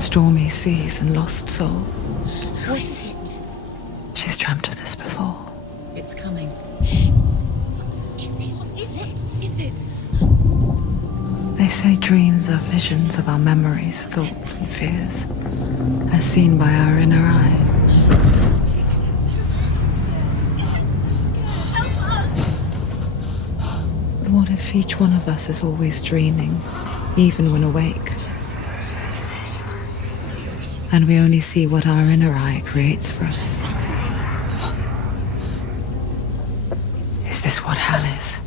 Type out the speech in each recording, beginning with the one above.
Stormy seas and lost souls. Who is it? She's dreamt of this before. It's coming. Is it? They say dreams are visions of our memories, thoughts and fears, as seen by our inner eye. But what if each one of us is always dreaming, even when awake? And we only see what our inner eye creates for us. Is this what hell is?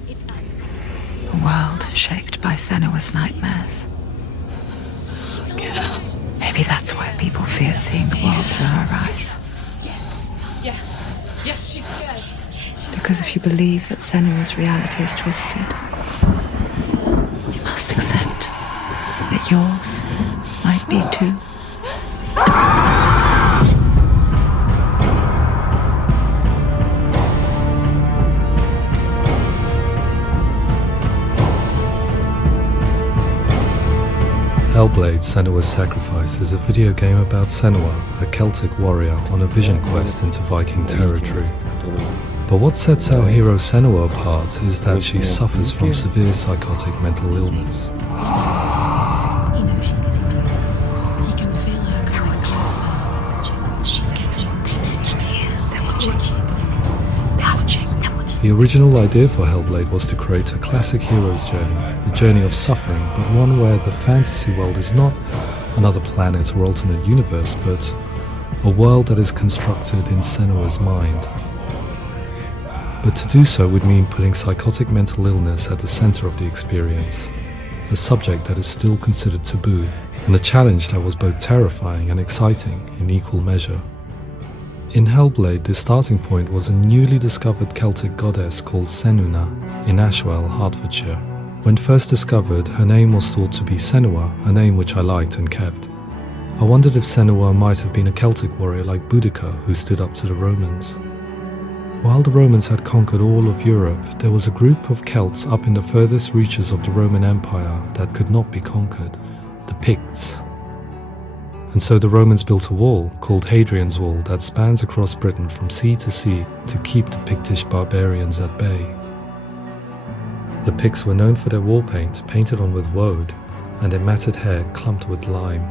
A world shaped by Senua's nightmares. Maybe that's why people fear seeing the world through her eyes. Yes, she's scared. Because if you believe that Senua's reality is twisted, you must accept that yours might be too. Hellblade: Senua's Sacrifice is a video game about Senua, a Celtic warrior on a vision quest into Viking territory. But what sets our hero Senua apart is that she suffers from severe psychotic mental illness. He knows she's getting closer. He can feel her coming closer. She's getting closer. The original idea for Hellblade was to create a classic hero's journey, a journey of suffering, but one where the fantasy world is not another planet or alternate universe, but a world that is constructed in Senua's mind. But to do so would mean putting psychotic mental illness at the center of the experience, a subject that is still considered taboo, and a challenge that was both terrifying and exciting in equal measure. In Hellblade, the starting point was a newly discovered Celtic goddess called Senua in Ashwell, Hertfordshire. When first discovered, her name was thought to be Senua, a name which I liked and kept. I wondered if Senua might have been a Celtic warrior like Boudica who stood up to the Romans. While the Romans had conquered all of Europe, there was a group of Celts up in the furthest reaches of the Roman Empire that could not be conquered, the Picts. And so the Romans built a wall, called Hadrian's Wall, that spans across Britain from sea to sea to keep the Pictish barbarians at bay. The Picts were known for their war paint, painted on with woad, and their matted hair clumped with lime.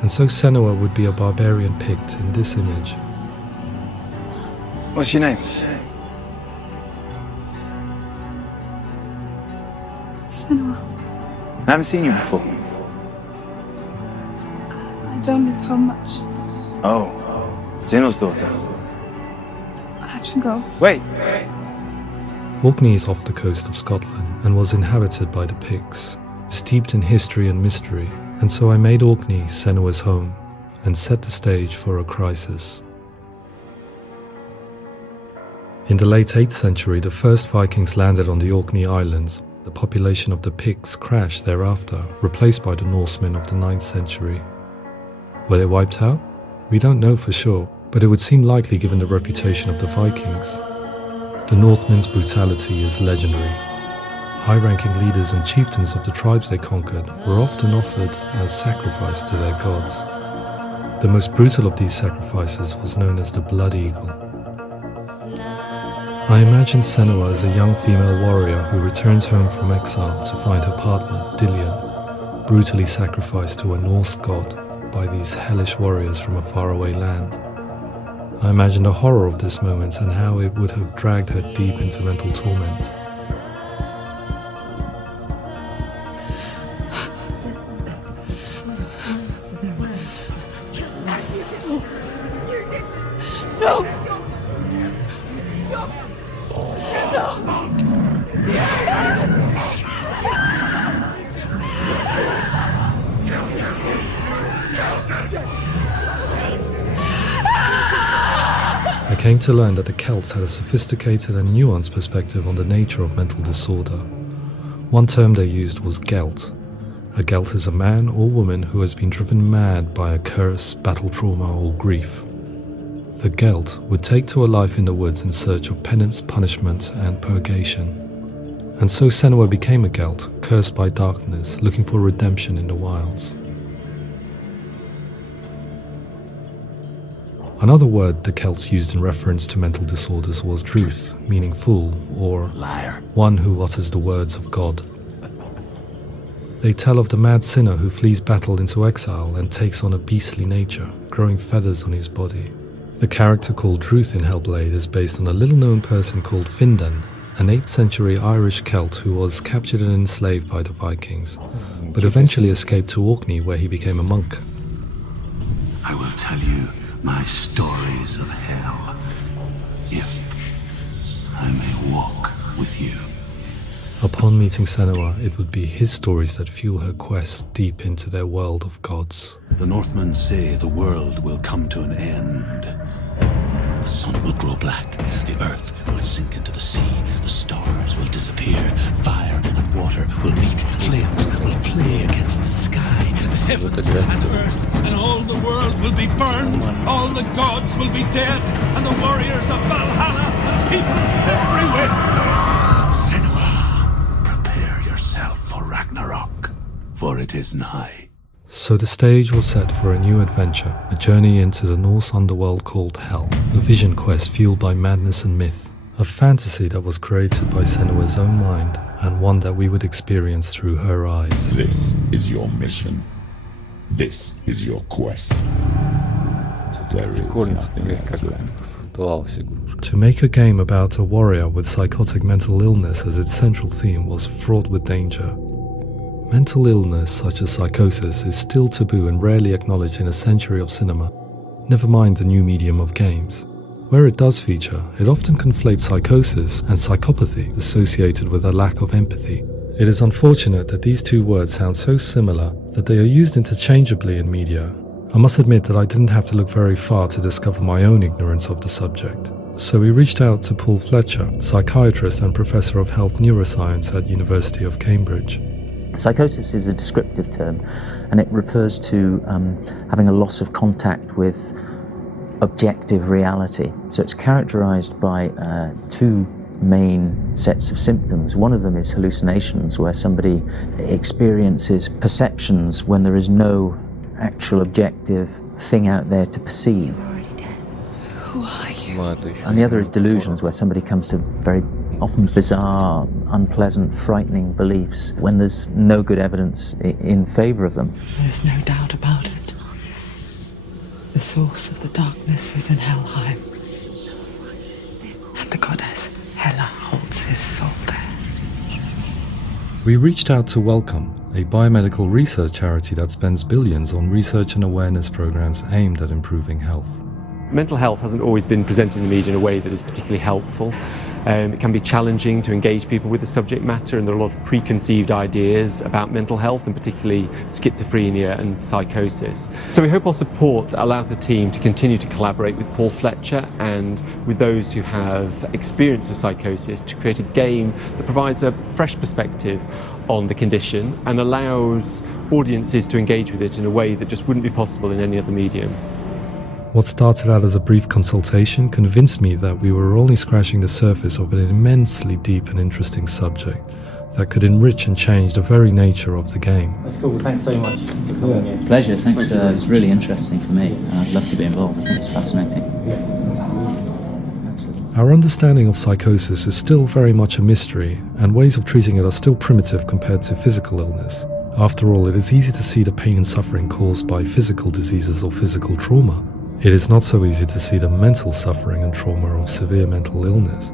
And so Senua would be a barbarian Pict in this image. What's your name? Senua. I haven't seen you before. I don't live home much. Oh, Zeno's daughter. I have to go. Wait! Orkney is off the coast of Scotland and was inhabited by the Picts, steeped in history and mystery, and so I made Orkney Senua's home and set the stage for a crisis. In the late 8th century, the first Vikings landed on the Orkney Islands. The population of the Picts crashed thereafter, replaced by the Norsemen of the 9th century. Were they wiped out? We don't know for sure, but it would seem likely given the reputation of the Vikings. The Northmen's brutality is legendary. High-ranking leaders and chieftains of the tribes they conquered were often offered as sacrifice to their gods. The most brutal of these sacrifices was known as the Blood Eagle. I imagine Senua as a young female warrior who returns home from exile to find her partner, Dillion, brutally sacrificed to a Norse god by these hellish warriors from a faraway land. I imagine the horror of this moment and how it would have dragged her deep into mental torment. No! I came to learn that the Celts had a sophisticated and nuanced perspective on the nature of mental disorder. One term they used was gelt. A gelt is a man or woman who has been driven mad by a curse, battle trauma, or grief. The gelt would take to a life in the woods in search of penance, punishment, and purgation. And so Senua became a gelt, cursed by darkness, looking for redemption in the wilds. Another word the Celts used in reference to mental disorders was truth, meaning fool, or Liar. one who utters the words of God. They tell of the mad sinner who flees battle into exile and takes on a beastly nature, growing feathers on his body. The character called Truth in Hellblade is based on a little-known person called Findan, an 8th century Irish Celt who was captured and enslaved by the Vikings, but eventually escaped to Orkney where he became a monk. I will tell you my stories of hell, if I may walk with you. Upon meeting Senua, it would be his stories that fuel her quest deep into their world of gods. The Northmen say the world will come to an end. The sun will grow black, the earth will sink into the sea, the stars will disappear, fire and water will meet, flames will play against the sky, the heavens and earth, and all the world will be burned, all the gods will be dead, and the warriors of Valhalla and people everywhere. Prepare yourself for Ragnarok, for it is nigh. So the stage was set for a new adventure, a journey into the Norse underworld called Hell, a vision quest fueled by madness and myth, a fantasy that was created by Senua's own mind, and one that we would experience through her eyes. This is your mission. This is your quest. There is nothing else left. To make a game about a warrior with psychotic mental illness as its central theme was fraught with danger. Mental illness such as psychosis is still taboo and rarely acknowledged in a century of cinema, never mind the new medium of games. Where it does feature, it often conflates psychosis and psychopathy associated with a lack of empathy. It is unfortunate that these two words sound so similar that they are used interchangeably in media. I must admit that I didn't have to look very far to discover my own ignorance of the subject. So we reached out to Paul Fletcher, psychiatrist and professor of health neuroscience at University of Cambridge. Psychosis is a descriptive term, and it refers to having a loss of contact with objective reality. So it's characterized by two main sets of symptoms. One of them is hallucinations, where somebody experiences perceptions when there is no actual objective thing out there to perceive. You're already dead. Who are you? And the other is delusions, where somebody comes to very often bizarre, unpleasant, frightening beliefs when there's no good evidence in favor of them. There's no doubt about it. The source of the darkness is in Helheim. And the goddess Hela holds his soul there. We reached out to Welcome, a biomedical research charity that spends billions on research and awareness programs aimed at improving health. Mental health hasn't always been presented in the media in a way that is particularly helpful. It can be challenging to engage people with the subject matter, and there are a lot of preconceived ideas about mental health, and particularly schizophrenia and psychosis. So we hope our support allows the team to continue to collaborate with Paul Fletcher and with those who have experience of psychosis to create a game that provides a fresh perspective on the condition and allows audiences to engage with it in a way that just wouldn't be possible in any other medium. What started out as a brief consultation convinced me that we were only scratching the surface of an immensely deep and interesting subject that could enrich and change the very nature of the game. That's cool. Thanks so much for coming here. Pleasure. Thanks. It's really interesting for me. I'd love to be involved. It's fascinating. Absolutely. Our understanding of psychosis is still very much a mystery, and ways of treating it are still primitive compared to physical illness. After all, it is easy to see the pain and suffering caused by physical diseases or physical trauma. It is not so easy to see the mental suffering and trauma of severe mental illness.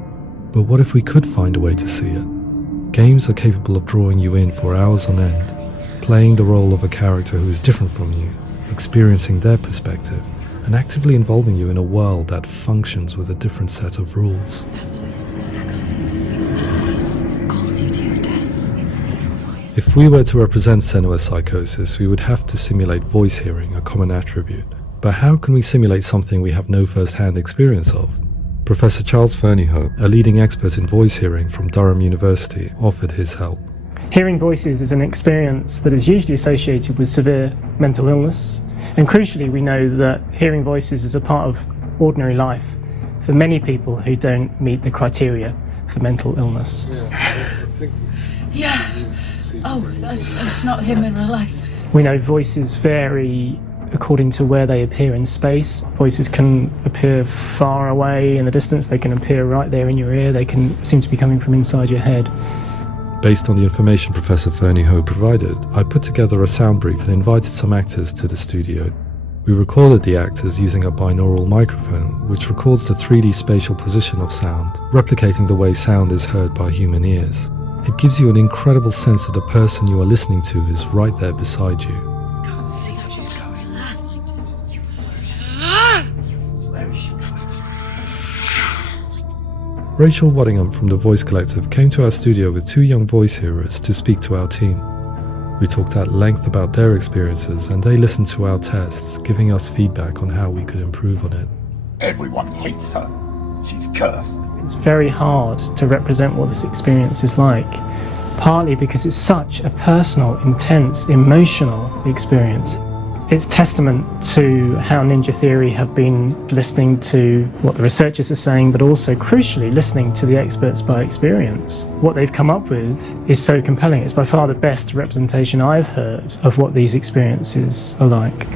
But what if we could find a way to see it? Games are capable of drawing you in for hours on end, playing the role of a character who is different from you, experiencing their perspective, and actively involving you in a world that functions with a different set of rules. That voice is not a common voice. That voice calls you to your death. It's an evil voice. If we were to represent Senua's psychosis, we would have to simulate voice hearing, a common attribute. But how can we simulate something we have no first-hand experience of? Professor Charles Fernyhough, a leading expert in voice hearing from Durham University, offered his help. Hearing voices is an experience that is usually associated with severe mental illness, and crucially we know that hearing voices is a part of ordinary life for many people who don't meet the criteria for mental illness. Yeah. Oh, that's not him in real life. We know voices vary according to where they appear in space. Voices can appear far away in the distance, they can appear right there in your ear, they can seem to be coming from inside your head. Based on the information Professor Fernie Ho provided, I put together a sound brief and invited some actors to the studio. We recorded the actors using a binaural microphone, which records the 3D spatial position of sound, replicating the way sound is heard by human ears. It gives you an incredible sense that the person you are listening to is right there beside you. Can't see how she's going. Rachel Waddingham from the Voice Collective came to our studio with 2 young voice hearers to speak to our team. We talked at length about their experiences and they listened to our tests, giving us feedback on how we could improve on it. Everyone hates her. She's cursed. It's very hard to represent what this experience is like, partly because it's such a personal, intense, emotional experience. It's testament to how Ninja Theory have been listening to what the researchers are saying, but also, crucially, listening to the experts by experience. What they've come up with is so compelling. It's by far the best representation I've heard of what these experiences are like.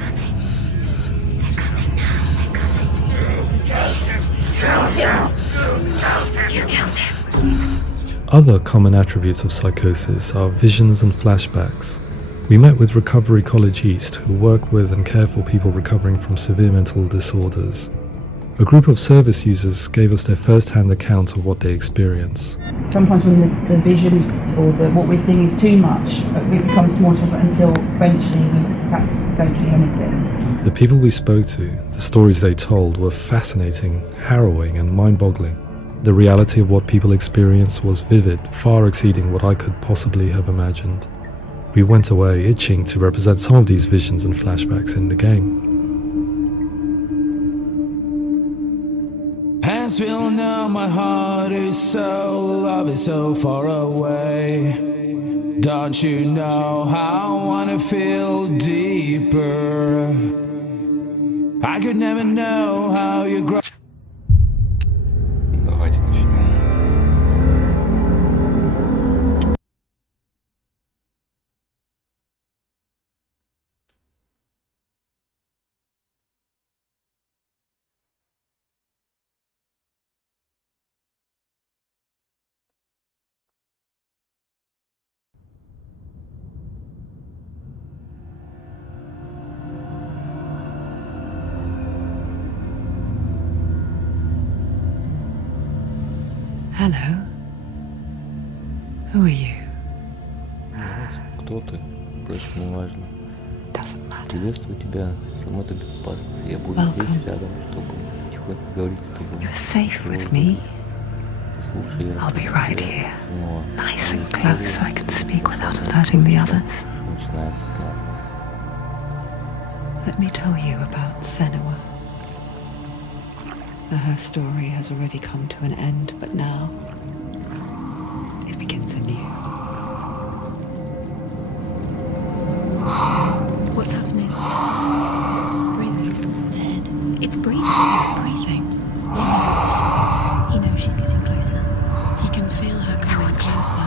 Other common attributes of psychosis are visions and flashbacks. We met with Recovery College East, who work with and care for people recovering from severe mental disorders. A group of service users gave us their first-hand account of what they experience. Sometimes when the visions or what we're seeing is too much, it becomes more difficult until eventually we perhaps don't see anything. The people we spoke to, the stories they told, were fascinating, harrowing and mind-boggling. The reality of what people experienced was vivid, far exceeding what I could possibly have imagined. We went away itching to represent some of these visions and flashbacks in the game. Hands will know my heart is so, love is so far away. Don't you know how I wanna feel deeper? I could never know how you grow. Давайте начнем. Hello. Who are you? Кто ты? Впрочем, не важно. Приветствую тебя в самой этой безопасности. Я буду здесь рядом, чтобы тихонько говорить с тобой. You're safe with me. Слушай, I'll be right here, nice and close, so I can speak without alerting the others. Let me tell you about Senua. Her story has already come to an end, but now it begins anew. What's happening? It's breathing. Dead. It's breathing. It's breathing. He knows she's getting closer. He can feel her coming closer.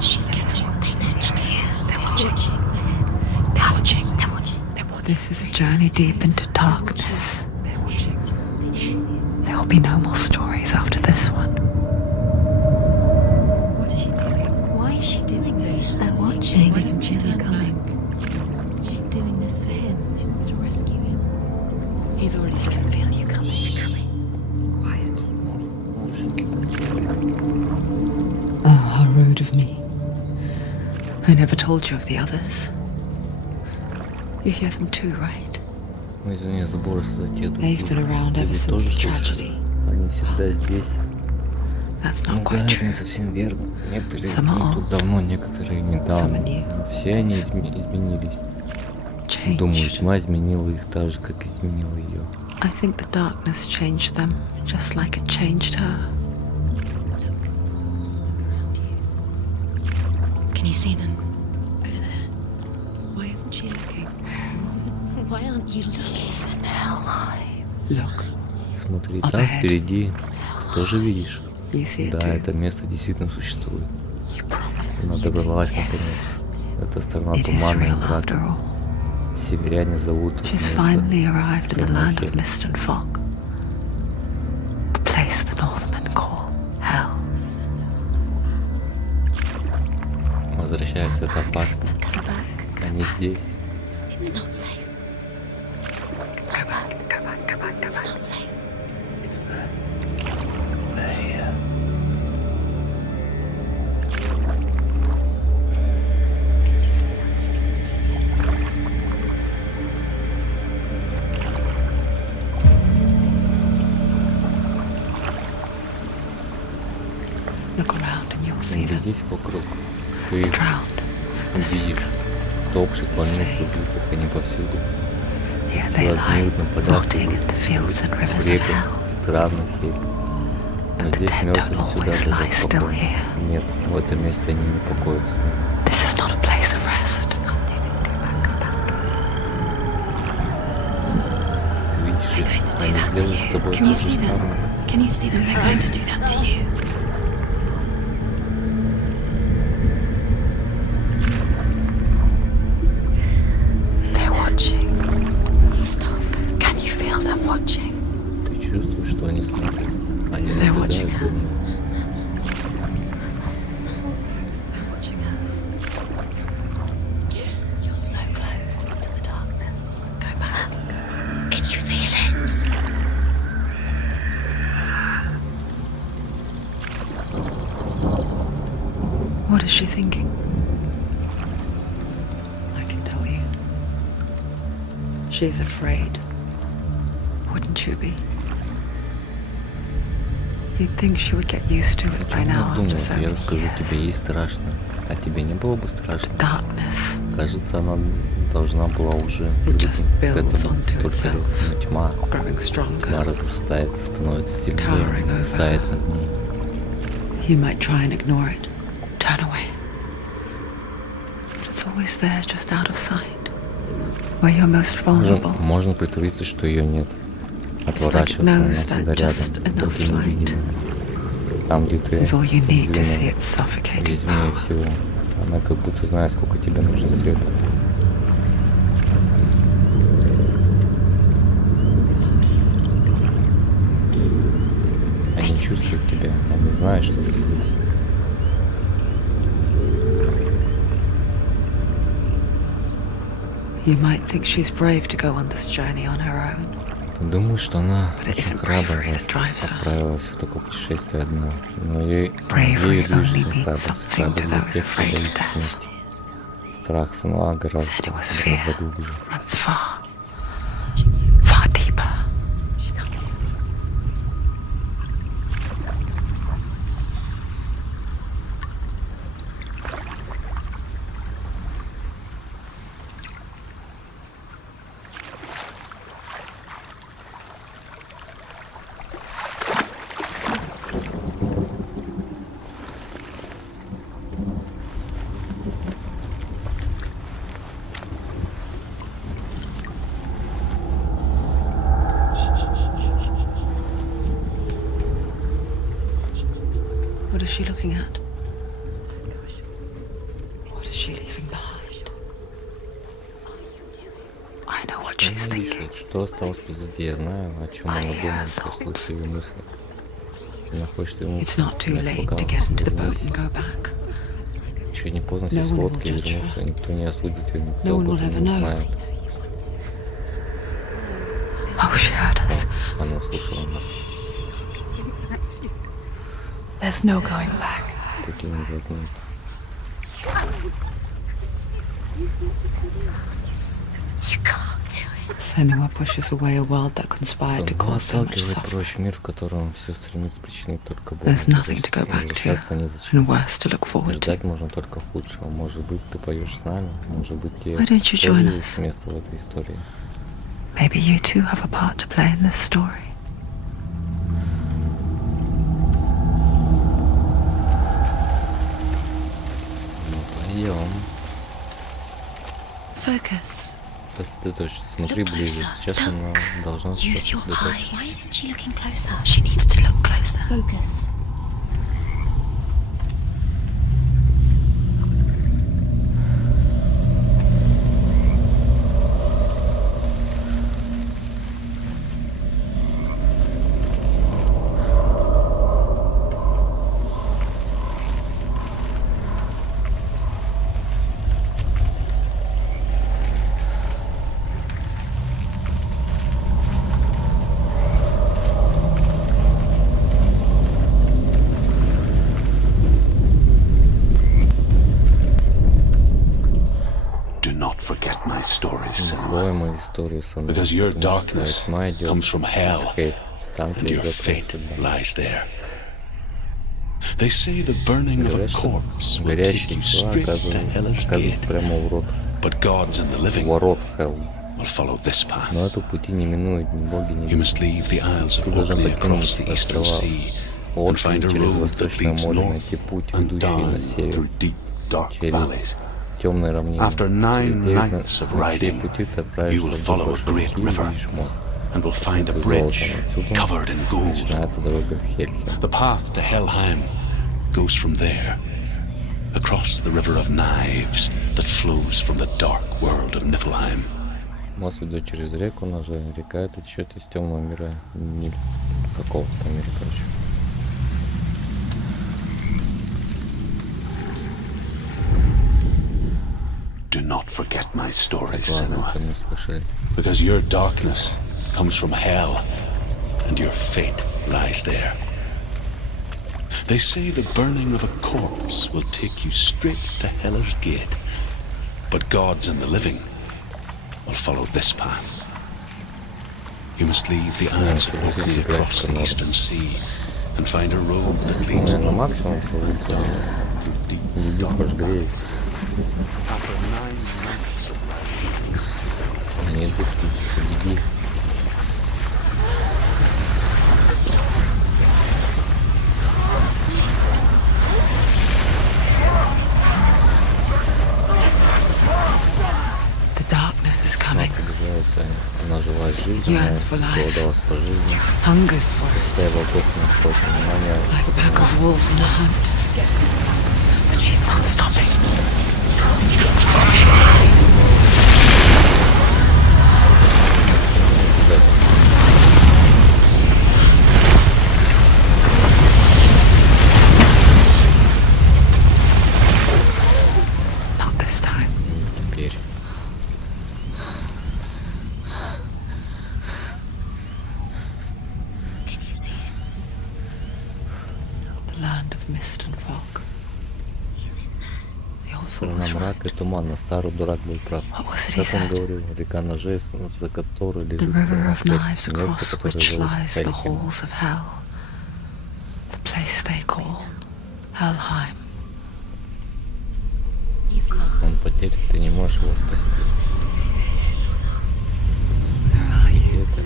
She's getting closer. They're watching. They're watching. They're watching. They're watching. This is a journey deep into darkness. They're watching. There will be no more stories after this one. What is she doing? Why is she doing this? They're watching. Why doesn't she know coming? She's doing this for him. She wants to rescue him. He's already here. I can feel you coming. Quiet. Oh, how rude of me. I never told you of the others. You hear them too, right? Извини, я забыл рассказать тебе. They've been around ever since the tragedy. Они всегда здесь. That's not quite true. Не совсем верно. Некоторые Some are тут давно, некоторые недавно. Все они изменились. Думаю, тьма изменила их так же, как изменила ее. I think the darkness changed them, just like it changed her. Can you see them? Over there. Why isn't she looking? Why aren't you looking? He's in hell. Look. Смотри, там впереди. Тоже видишь? Да, too. это место действительно существует. Она добралась наконец. Это сторона туманная врата. Северяне зовут She's finally arrived in the land of mist and fog. The place the Northmen call Hell. Возвращаются, это опасно. Они здесь. It's not safe. Go back, go back, go back, go back. It's not safe. It's there. They're here. Can you see that? I can see it. Look around and you'll see them. Глядись вокруг. Ты их Drowned. увидишь. Топших, больных, убитых, они повсюду. Here they lie, rotting in the fields and rivers of hell. Странных рек. Но здесь мертвые сюда always lie даже still покоя. here. Нет, в этом месте они не покоятся. This is not a place of rest. Ты видишь их, они сделают с тобой Can то you же see them? самое. Can you see them? They're going to do that to you. They're watching. Stop. Can you feel them watching? Ты чувствуешь, что они смотрят. Они They're наблюдают watching за her. ним. They're watching her. You're so close to the darkness. Go back. Can you feel it? What is she thinking? I can tell you. She's afraid. Wouldn't you be? You'd think she would get used to it by now after so Я many расскажу years. тебе, ей страшно. А тебе не было бы страшно? Darkness. Кажется, она должна была уже It just привыкнуть к builds этому. onto Только itself, лет тьма. growing stronger. Тьма разрастается, становится сильнее, Towering over нависает над ней. You might try and ignore it, turn away. But it's always there, just out of sight, where you're most vulnerable. Можно притвориться, что ее нет. Отворачиваться, она knows всегда that just рядом, enough только невидимая. light Там, где ты is all you need to see уязвимая, its suffocating уязвимее power. всего. Она как будто знает, сколько тебе нужно света. Они чувствуют тебя, они знают, что ты здесь. You might think she's brave to go on this journey on her own. Ты думаешь, что она But it очень isn't храбрая, bravery that drives her. отправилась в такое путешествие одна. Но ей Bravery движет only не means храбрость. something to Храбрость those тех, кто afraid of боится death. смерти. Страх Senua гораздо Senua's fear глубже. runs far, far deeper. What is she looking at? What is she leaving behind? I know what she's thinking. Что осталось позади, я знаю, о чем она думает, я слышу ее мысли. Она хочет ему It's not too late to get into the boat and go back. Еще не поздно No все one will сладко judge her. вернуться, никто не осудит ее, никто No one об will этом ever не know. узнает. Oh, she heard us. Она услышала нас. There's no going back. Такие не вернут. You can't do it. Senua pushes away a world that conspired to Senua cause so much отталкивает suffering. прочь мир, в котором все стремится причинить только боль. There's nothing to go back to, Возвращаться незачем. and worse to look forward to. Ждать можно только худшего. Может быть, ты поешь с нами, может быть, тебе Why don't you join тоже us? есть место в этой истории. Maybe you too have a part to play in this story. Ну, пойдем. Focus. Сосредоточься. Смотри Look ближе. closer. Сейчас она должна Use your сосредоточиться. eyes. Why isn't she looking closer? She needs to look closer. Focus. forget my stories, Не забывай мои истории, Senua, because your потому что darkness тьма идет comes from hell, из там, and где your идет fate тьма. lies there. They say the burning of a Говорят, что corpse will take горящие you тела straight to оказывают hell's gate, прямо у ворот, but gods in the living ворот Hell. will follow this path. Но эту пути не минуют ни боги, ни You must leave the Isles of Ты должен Orkney покинуть across the eastern острова sea and find a Оркнey через road that Восточное leads море, north найти путь, and ведущий на down север, through deep, dark через valleys. темные равнины. After Через 9 9 nights of ночей riding, пути ты you отправишься will в follow a большой great реки и river увидишь мост. and will find a Ты bridge золотом. Отсюда covered in gold. начинается дорога в Хельхем. The path to Helheim goes from there, across the river of knives that flows from the dark world of Niflheim. Мост идет через реку, она же река это течет из темного мира, Ниль, какого-то мира, короче. Do not forget my stories, Senua, because your darkness comes from hell, and your fate lies there. They say the burning of a corpse will take you straight to Hela's gate, but gods and the living will follow this path. You must leave the Isles of Orkney across the eastern sea and find a road that leads north and down through deep, dark valleys. After 9 nights of riding, Нет, победи. The darkness is coming. Она жила жизнью, Yearns for она life. голодалась по жизни. Hungers for it. Стояла окопом, свое внимание. Like a pack of wolves on a hunt. But she's not stopping. Not this time. Теперь. Can you see it? The land of mist and fog. The old fool Страна was right. мрака и тумана. Старый дурак был прав. Как он говорил, река ножей, за которой The лежит river of хлеб, knives место, across которое which зовут lies the Хельхем. halls of hell. The place they call Helheim. Он потерян, ты не можешь его спасти. И это...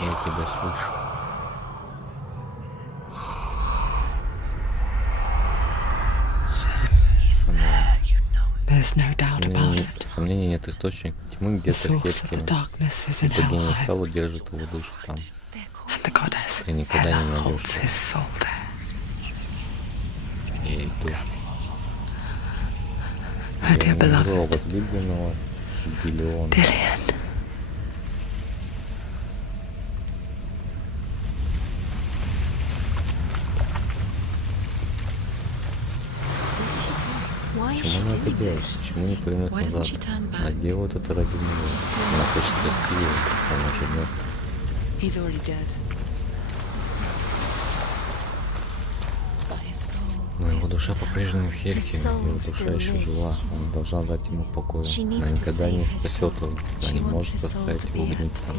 Я тебя слышу. There's no doubt about it. Сомнений нет, источник тьмы The где-то в source of the Хельхеме. darkness is И in богиня Helheim. Сала держит его душу там. And the goddess Ты никогда не Hela найдешь holds his soul there. Я иду. Her dear Я не beloved, умру, возлюбленного Гелиона. Dillian. Почему она это делает? Почему не повернуть назад? Она делает это ради него. Она хочет спасти его, он уже мертв. He's already dead. Но его душа по-прежнему в Хельхеме, его душа еще жива, она должна дать ему покой. Она никогда не спасет его, она не может оставить его гнетом.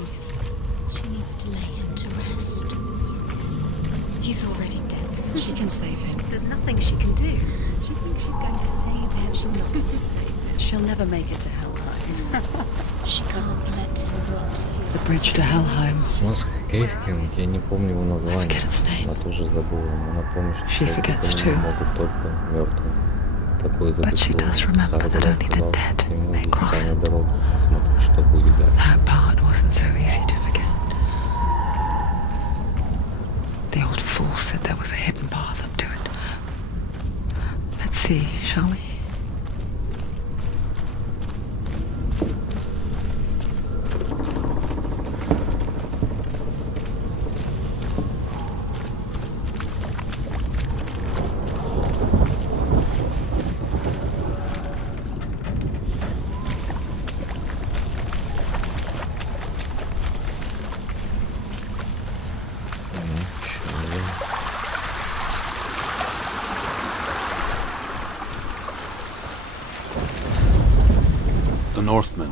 He's already dead. She can save him. There's nothing she can do. She thinks she's going to save him. She's not going to save him. She'll never make it to Helheim. She can't let him rot here. The bridge to Helheim. Мост Хельхем, я не помню его название, она тоже забыла, но она помнит, что это могут только мертвые. Такой забытый старый дурак сказал, что ему здесь дорога, посмотрим, что будет дальше. That part wasn't so easy to forget. The old fool said there was a hidden path up to it. Let's see, shall we?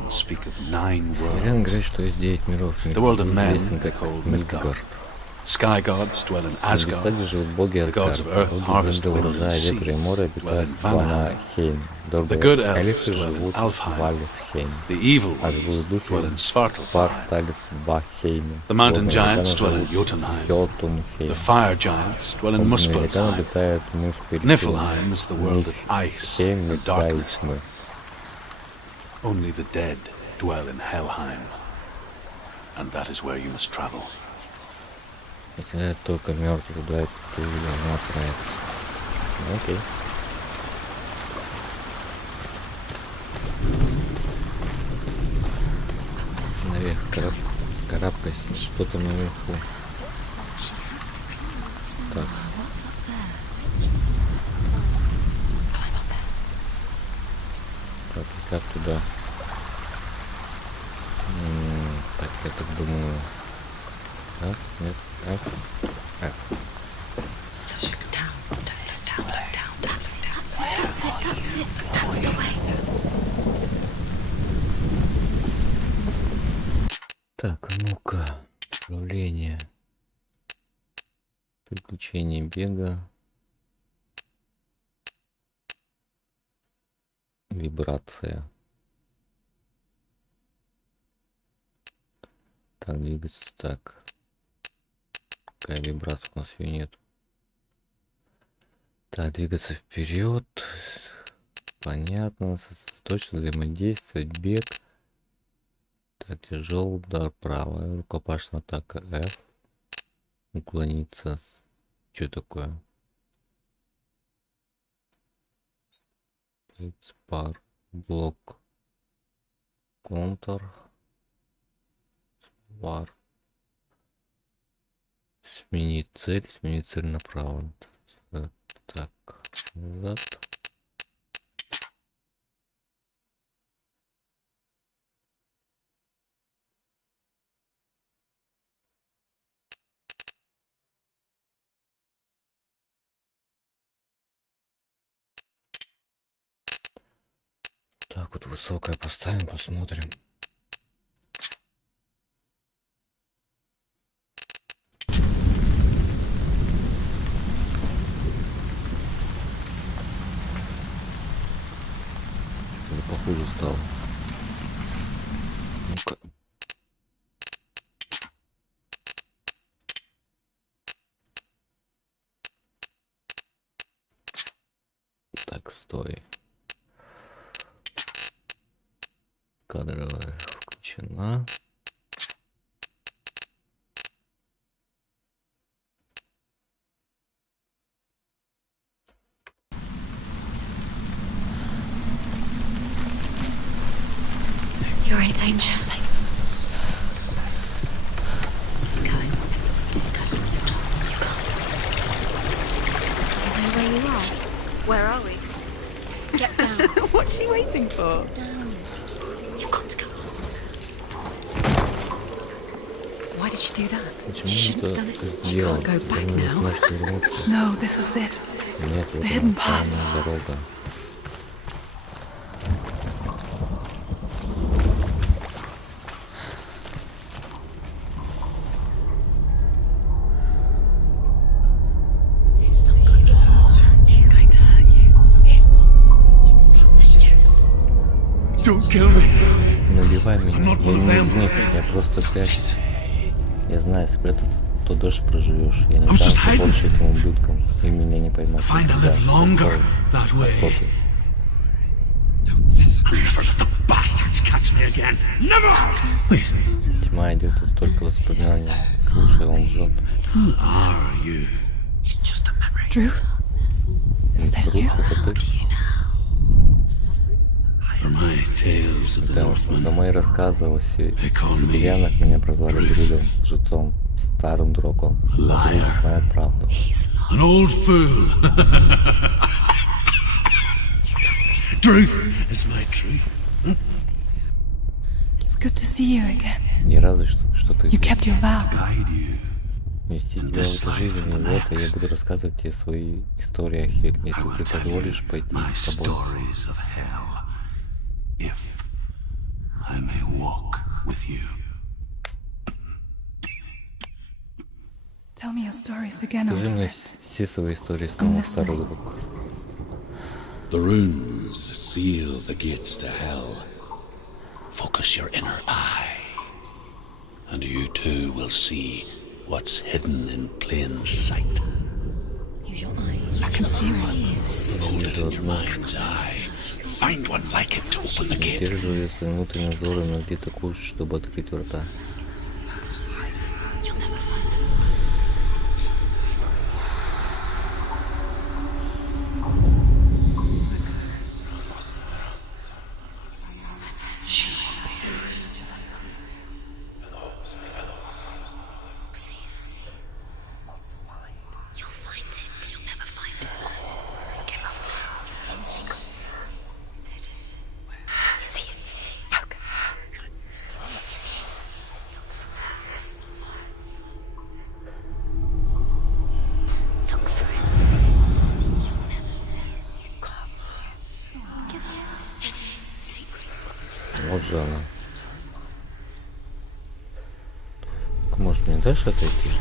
legends speak of 9 Северяне говорят, что есть 9 миров. The world of men известен как Мидгард. Sky gods dwell in На Asgard. небесах живут боги Асгарда. Боги земли, урожая, ветра и моря обитают в Ванахейм. Добрые эльфы живут в Вальфхейме. А злые духи в Свартальфбахейме. The mountain giants dwell in Jotunheim. The fire giants dwell in Muspelheim. Niflheim is the world of ice and darkness. Only the dead dwell in Helheim, and that is where you must travel. Если только мертвых туда ты должна отправиться. Окей. Наверх карабкайся, что-то наверху. Так. Так, и как туда? Так, я так думаю. Так, нет, так. That's the way. Так, ну-ка, управление, приключение бега, вибрация. Так, двигаться, так. Какая вибрация, у нас ее нет. Так, двигаться вперед. Понятно. Сосредоточиться, взаимодействовать, бег. Так, тяжелый удар, правая. Рукопашная атака, F. Уклониться. Что такое? Пар, блок, контур, вар. Сменить цель направо. Так, назад. Так вот высокое поставим, посмотрим. Похуже стало. Ну-ка. Так, стой. Кадровая включена. You're in danger. Keep going, whatever you do, don't stop. You can't. Do you know where you are? Where are we? Get down. What's she waiting for? Down. You've got to go. Why did she do that? She shouldn't have done it. She can't go back now. No, this is it. The hidden path. Не убивай меня, я не из них, я просто прячусь. Я знаю, спрятаться, то дольше проживешь. Я не дамся больше этим ублюдкам, и меня не поймать. Тьма идет, тут только воспоминания. Слушай, он жжет. Truth? Truth, это ты? За мои рассказы о северянах меня прозвали Брюдом, лжецом, старым дураком. Друг знает правду. Я рад, что ты здесь. Вести тебя в эту жизнь, и в это я буду рассказывать тебе свои истории о Хель, если ты позволишь пойти с тобой. I may walk with you. Tell me your stories again, Скажи мне все свои истории снова, второй друг. The runes seal the gates to hell. Focus your inner eye, and you too will see what's hidden in plain sight. Use your eyes. I can see one. Hold it in your mind's eye. Find one like it to open the gate. Удерживая своим внутренним взором на где-то кучу, чтобы открыть врата. Вот же она. Может мне дальше отойти?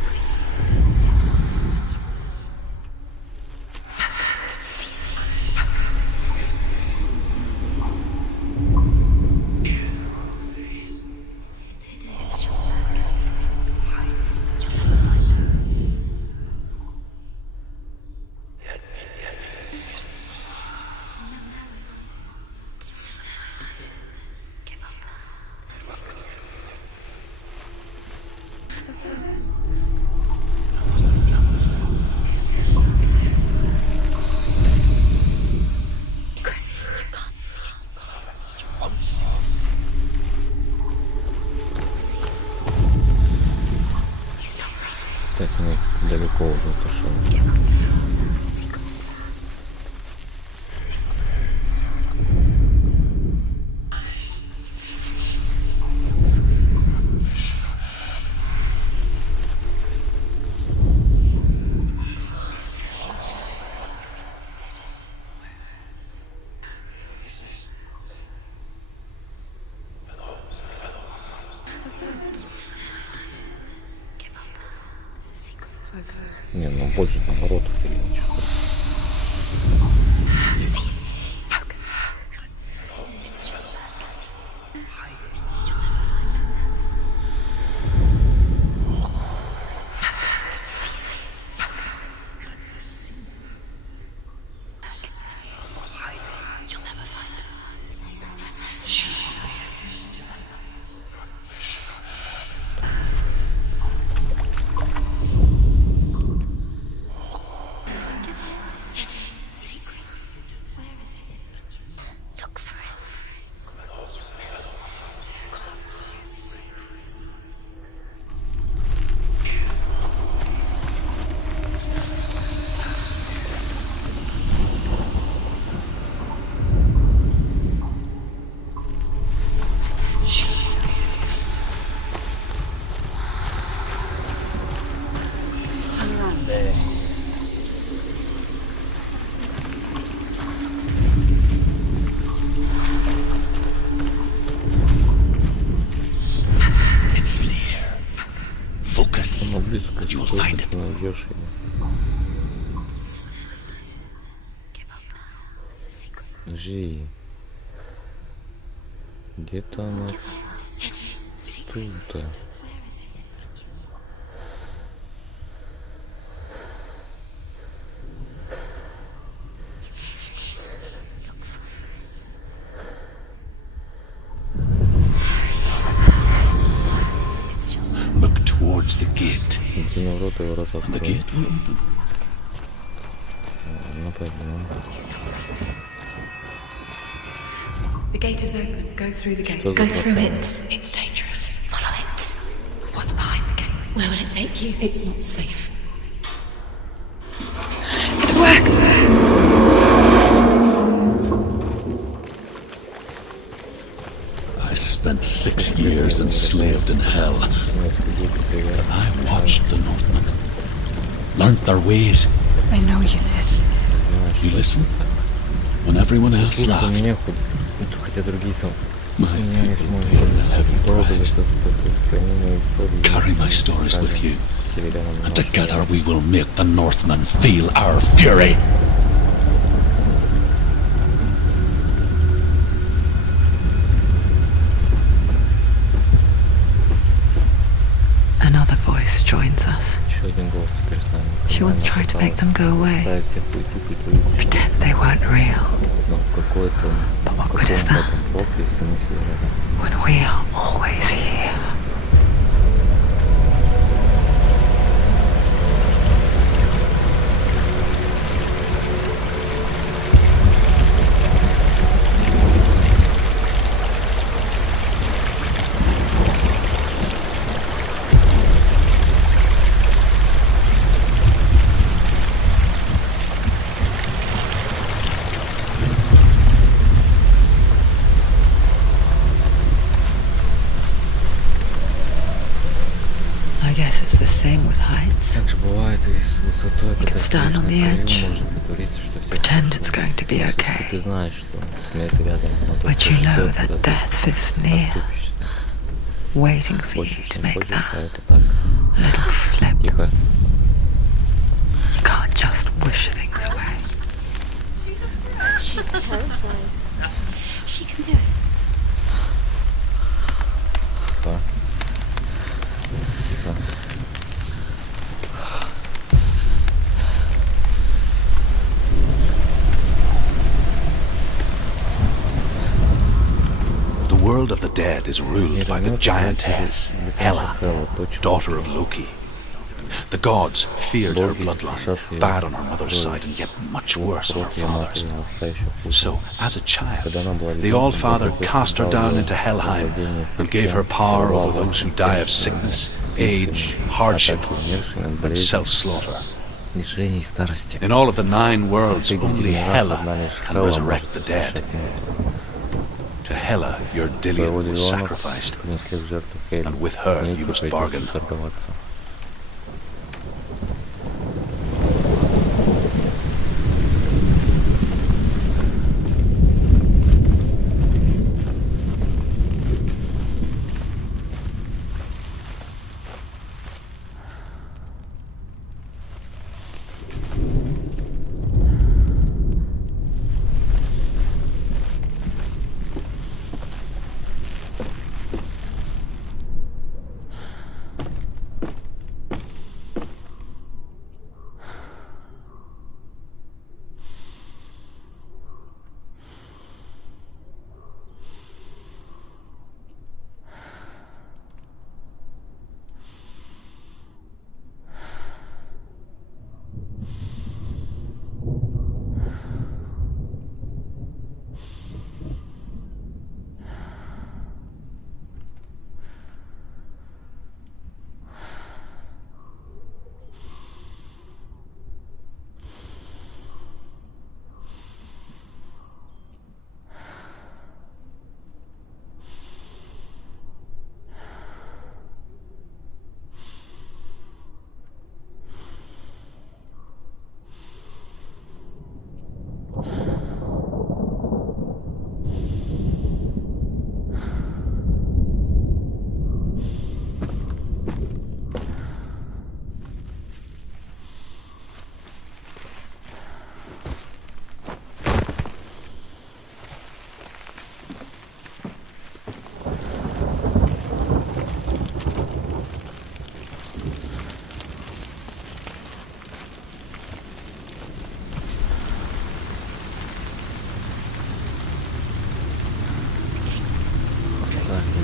Так, мы далеко уже пошел. Не, ну больше наоборот переключу. Найдешь его. Жи. Где-то она тут. The gate. And the gate will open. The gate is open. Go through the gate. Go through it. It's dangerous. Follow it. What's behind the gate? Where will it take you? It's not safe. Good work. I spent 6 years enslaved in hell. I watched the Northmen, learnt their ways. I know you did. You listened when everyone else laughed. My people in the heaven rise. Carry my stories with you, and together we will make the Northmen feel our fury. Another voice joins us. She once tried to make them go away. Pretend they weren't real. But what good is that when we are always here? You can stand on the edge, pretend it's going to be okay, but you know that death is near, waiting for you to make that little slip. You can't just wish things away. She's terrified. She can do it. The world of the dead is ruled by the giantess, Hela, daughter of Loki. The gods feared her bloodline, bad on her mother's side and yet much worse on her father's. So, as a child, the All-Father cast her down into Helheim and gave her power over those who die of sickness, age, hardship, and self-slaughter. In all of the 9 worlds, only Hela can resurrect the dead. To Hela, your Dillion was sacrificed, and with her you must bargain.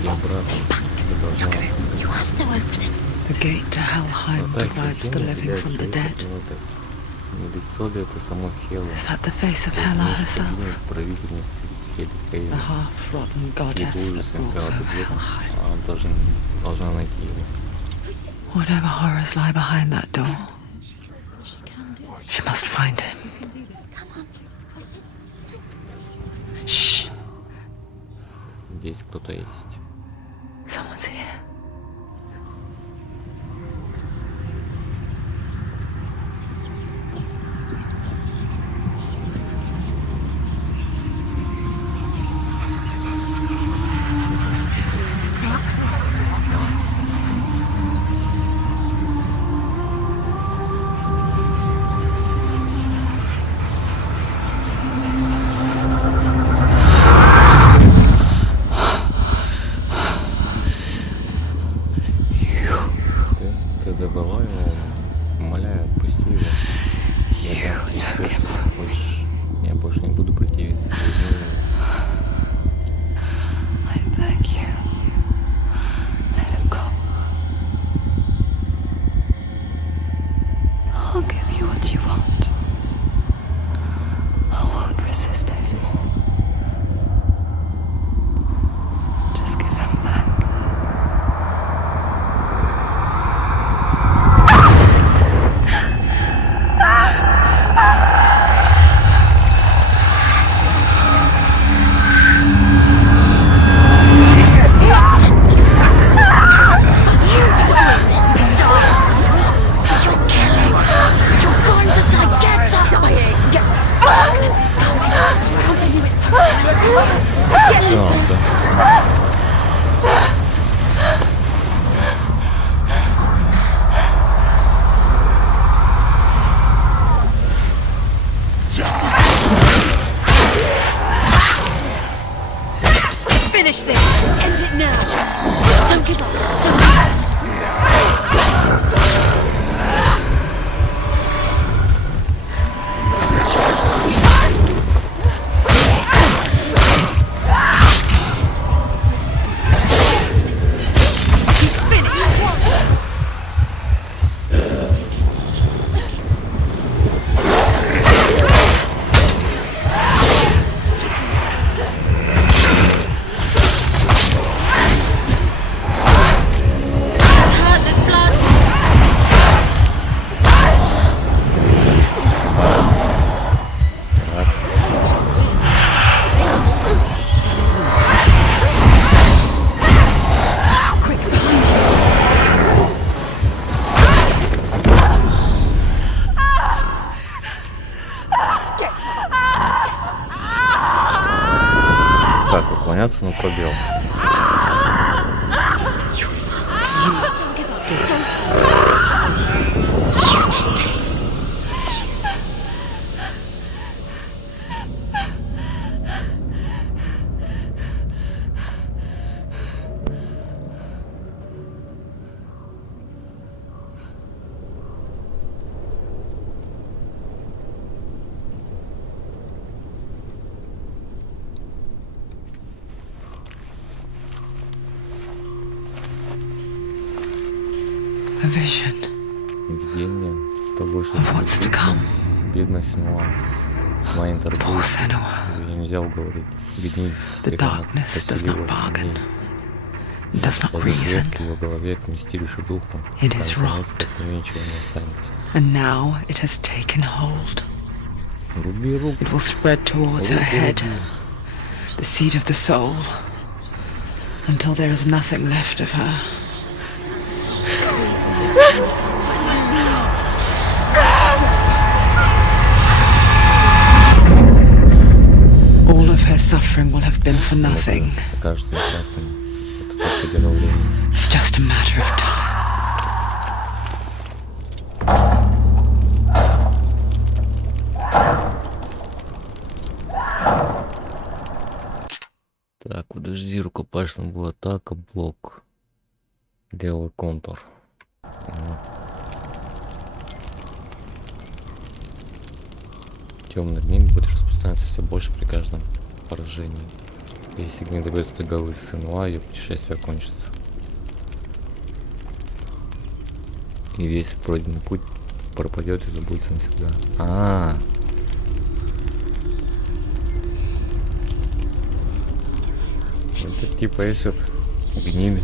You have to open it. The gate to Helheim divides the living from the dead. Is that the face of Hela herself? The half-rotten goddess that rules over Helheim. Whatever horrors lie behind that door, she must find him. Shh. Здесь кто-то есть. Someone's here. забрала его, умоляю, отпусти его. Хочешь, я больше не буду противиться. I beg you, let him go. I'll give you what you want. I won't resist anymore. Just give him back. Finish this! End it now! Don't give up! Don't give up! He's finished! Так, уклоняться на пробел. A vision Видение, что больше of what's to come. Бедная Senua. Моя интервью. Poor Senua. Ее нельзя уговорить. Бедней. The darkness does not bargain. It does not reason. В ее голове к вместилищу духу. It is wrought. Ничего не останется. And now it has taken hold. Руби руку. It will spread towards her head, the seat of the soul, until there is nothing left of her. All of her suffering will have been for nothing. It's just a matter of time. Так, подожди, рукопашная была атака, блок. Левый контур. Темный дневник будет распространяться все больше при каждом поражении. Если не добьется до головы Senua, ее путешествие окончится. И весь пройденный путь пропадет и забудется навсегда. Это типа если гнили.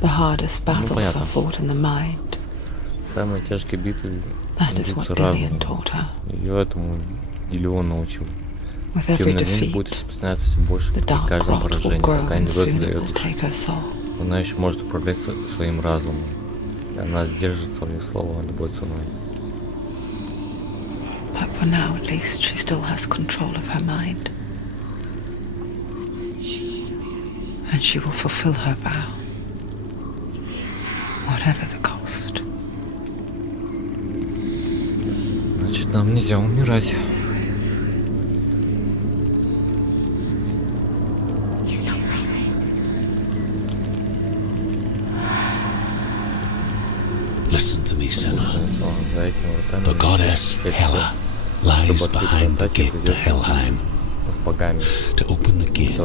The hardest battles are fought in the mind. Самые тяжкие битвы ведутся разумом. Ее этому Гелион научил. Темный день будет распространяться все больше при каждом поражении, пока не дает душу. Она еще может управлять своим разумом. И она сдержит свои слова любой ценой. But for now, at least, she still has control of her mind. And she will fulfill her vow, whatever the cost. Значит, нам нельзя умирать. Senua. The goddess Hela lies behind the gate to Helheim. To open the gate,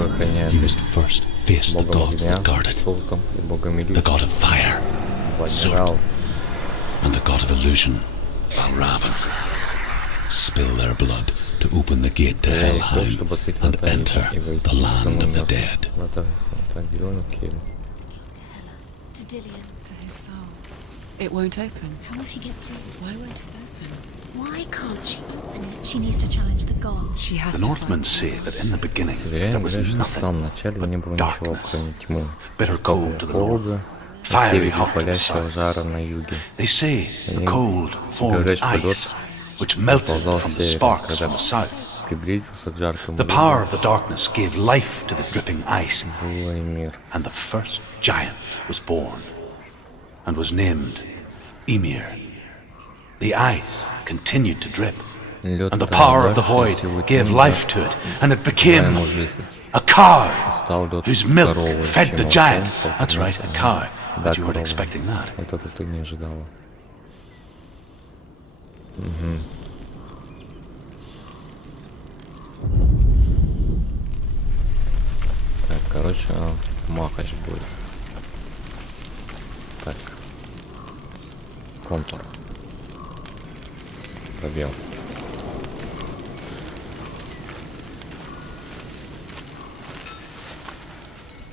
you must first face the gods that guard it. The god of fire, Surt, and the god of illusion, Valravan. Spill their blood to open the gate to Helheim and enter the land of the dead. To Dillion. To his soul. It won't open. How will she get through? Why won't it open? Why can't she open it? She needs to challenge the gods. She has the Northmen say that in the beginning there was nothing but darkness, bitter cold to the north, fiery hot to the south. They say the cold formed ice, which melted from the sparks from the south. The power of the darkness gave life to the dripping ice, and the first giant was born, and was named Ymir. The ice continued to drip, and the power of the void gave life to it, and it became a cow, whose milk fed the giant. That's right, a cow. But you weren't expecting that. Так, короче, махач будет. Так. Контур. Пробел.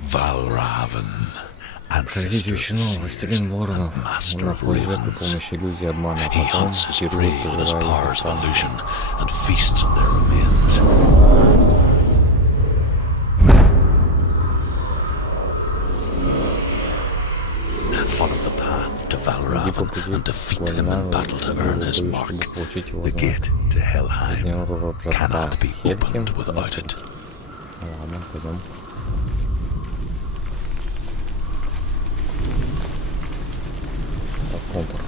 Valravan, Ancestor властелин воронов, он находит при помощи иллюзии обмана, а потом пирует, пожирает and feasts on their remains. Follow the path to Valravan and defeat him in battle to earn his mark. The gate to Helheim cannot be opened without it. Ладно, пойдем. Так, контур.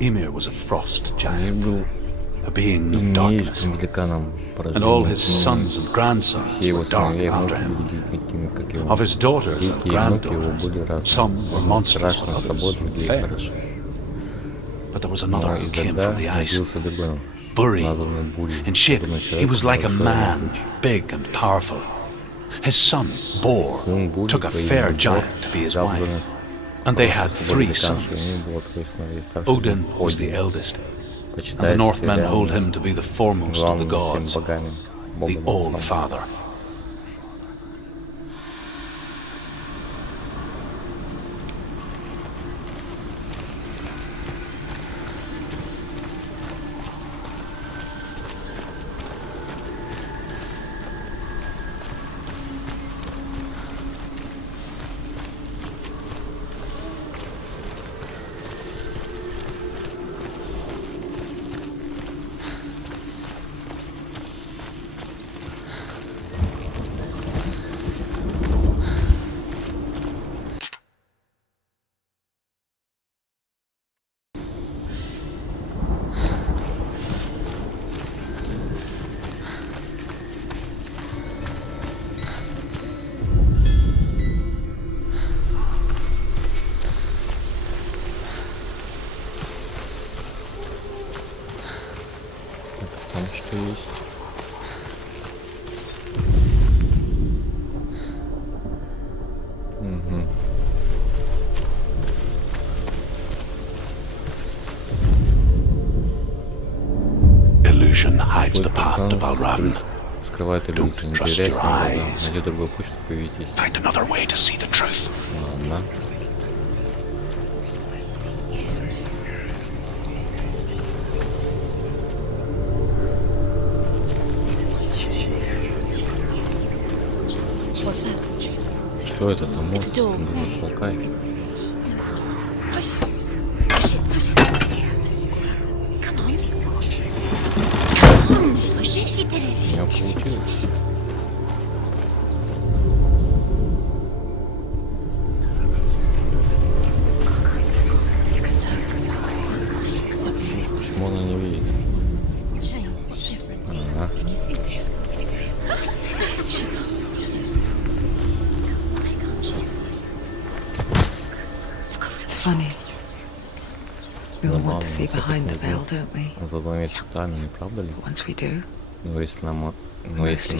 Ymir was a frost giant, a being of darkness, and all his sons and grandsons were dark after him. Of his daughters and granddaughters, some were monstrous, but others fair. But there was another who came from the ice, Buri. In shape, he was like a man, big and powerful. His son, Bor, took a fair giant to be his wife, and they had 3 sons. Odin was the eldest, and the Northmen hold him to be the foremost of the gods, the All-Father. Там что есть? Угу. Illusion hides the path to Valravan. Скрывает иллюзию, не доверяйся им глазам. Найди другой путь, чтобы увидеть. Find another way to see the truth. Ладно. Что это там может? Толкай. Push it. Push it. Push it. Come on. Push it. You did it. У меня получилось. Почему она не видит? Ага. It's funny. We all want to see behind the veil, don't we? Возломить тайну, не правда ли? Once we do, Но если нам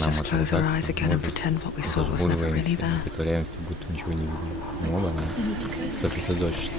we just close our eyes again and pretend what we saw was never really there. Притворяемся, будто ничего не видим. Ну да, сосредоточься.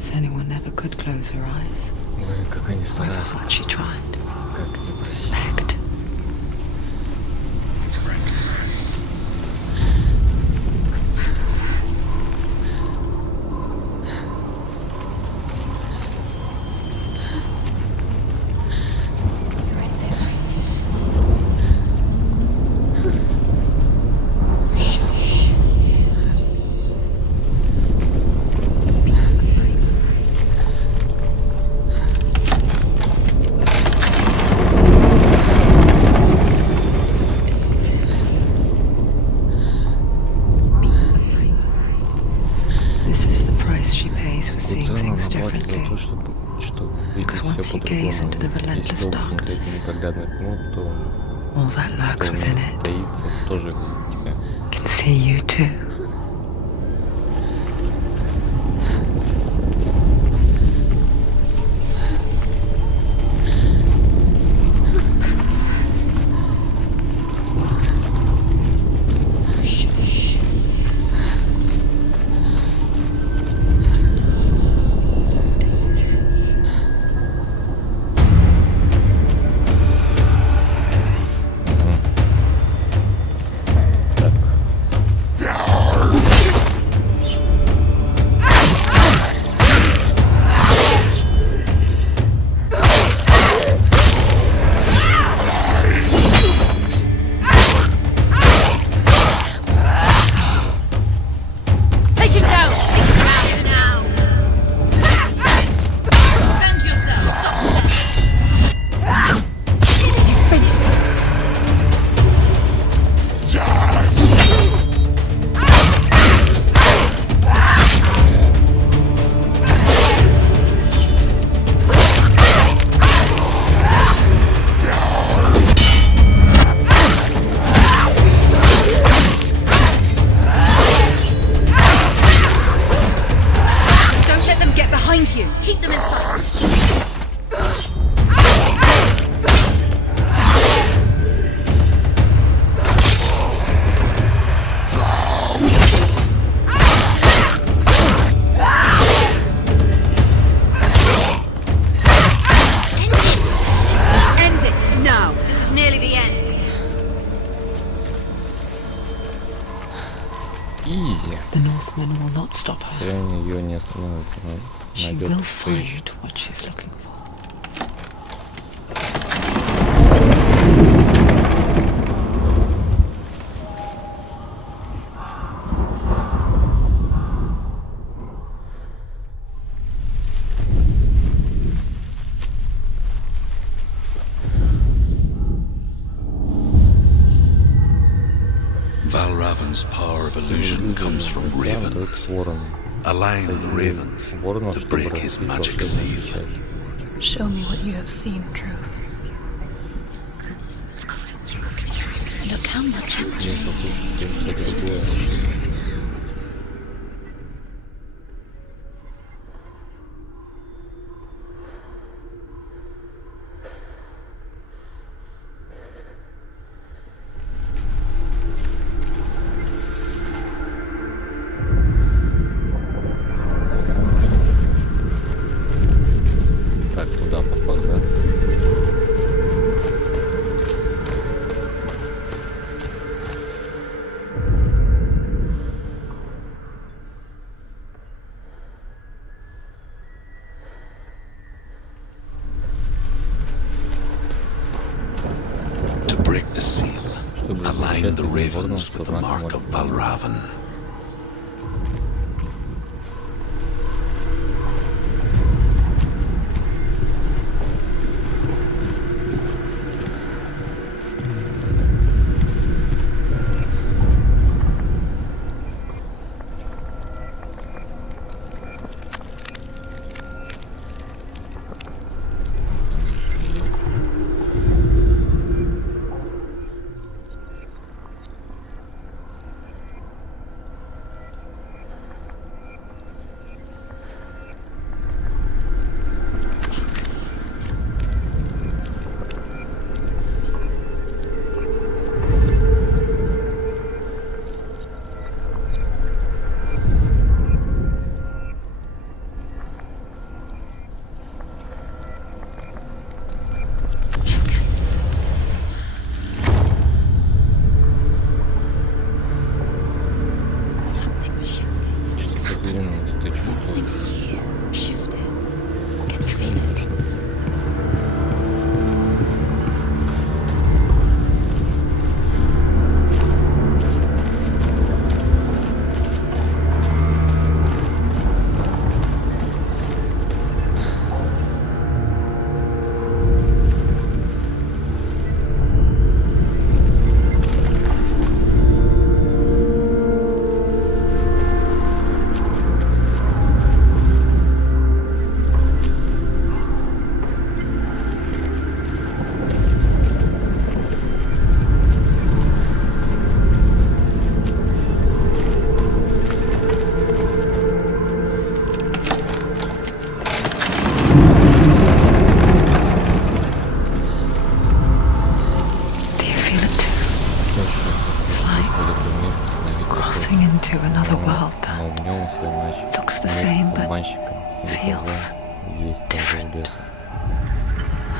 Senua never could close her eyes. Ой, как они стараются. But she tried. Как не просить. Begged. This is the price she pays for seeing Будто она things наплатит за differently. то, чтобы видеть Because once все you gaze into the по-другому. relentless Если долго смотреть darkness, на непроглядный тьму, то all that lurks within it таится тоже в тебя. can see you too. Take him down! Now! Defend yourself! Stop! You finished it! Don't let them get behind you! Keep them in sight! End it! Now! This is nearly the end! Изи. The Northmen will not stop her. Сирень ее не остановит. Она She найдет, will что ищет. find what she's looking for. Valravan's power of illusion comes from ravens. Allowing the ravens to break his magic seal. Show me what you have seen, Truth. Look how much it's changed. seal, align the ravens with the mark of Valravan.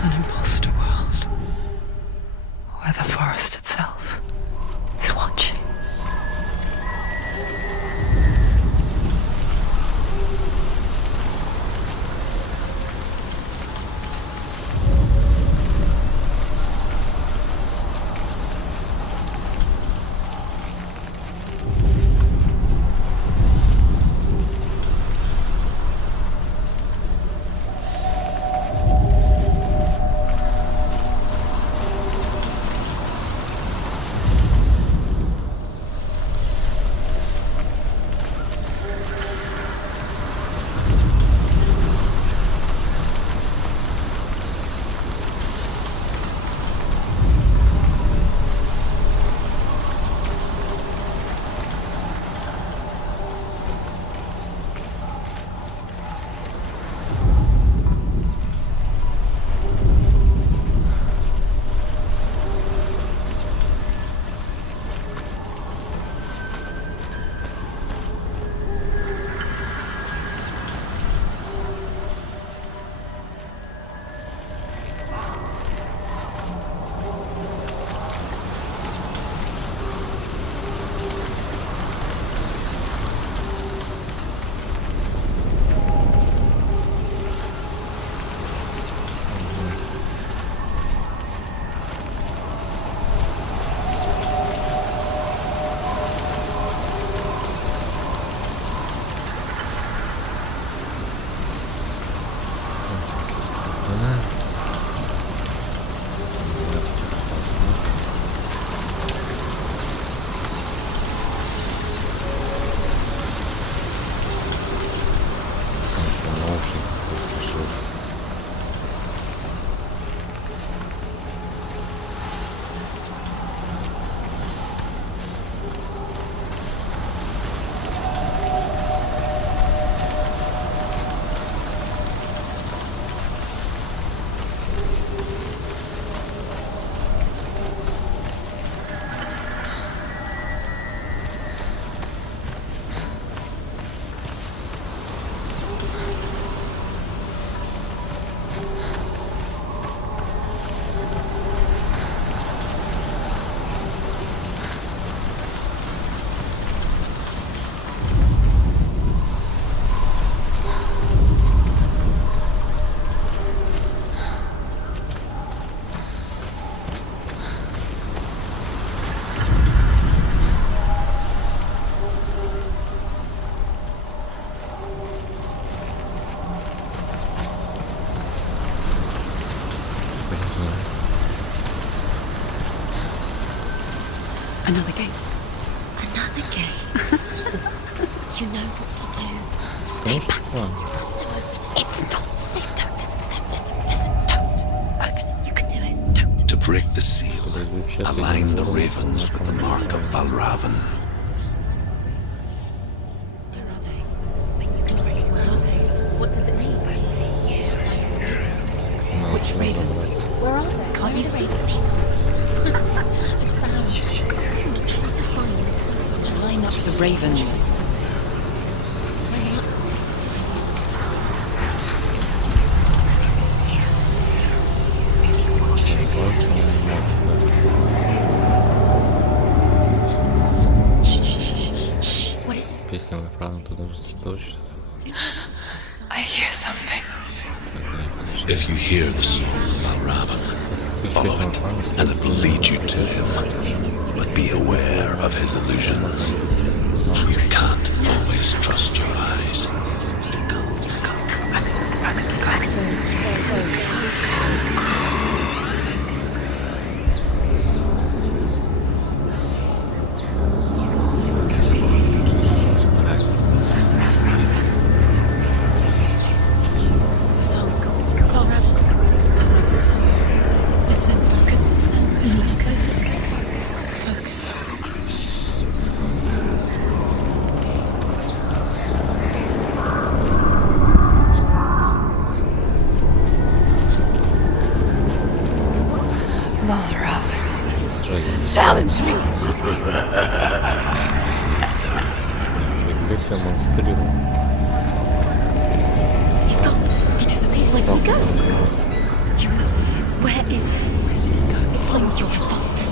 An imposter world where the forest itself is watching. Another gate. Another gate. You know what to do. Stay back. It's not safe. Don't listen to them. Listen. Don't. Open it. You can do it. Don't. To break the seal, align the ravens with the mark of Valravan. Where are they? What does it mean? Which ravens? Where are they? Can't you see them? She can't see them. The crown. Try to find and line up the ravens. What is it? Песня на фрагменту даже точно. I hear something. If you hear the soul of Valravan, follow it, and it will lead you to him. But be aware of his illusions. You can't always trust your eyes. Silence me! He's gone. He disappeared. Where did he go? Where is he? It's not your fault.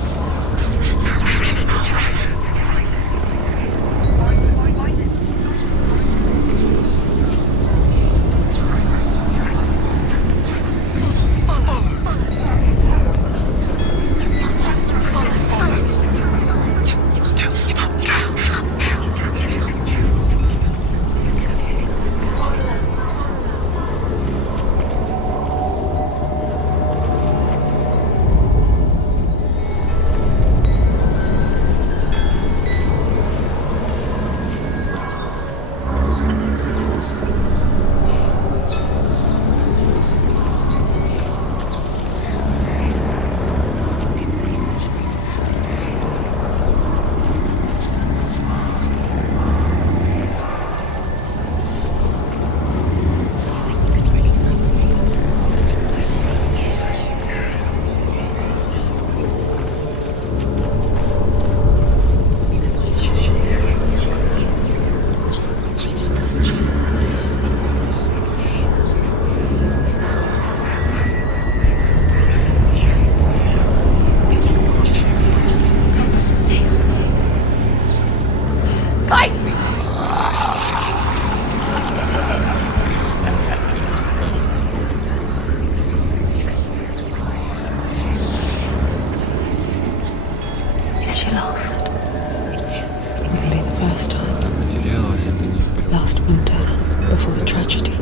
Last winter, before the tragedy,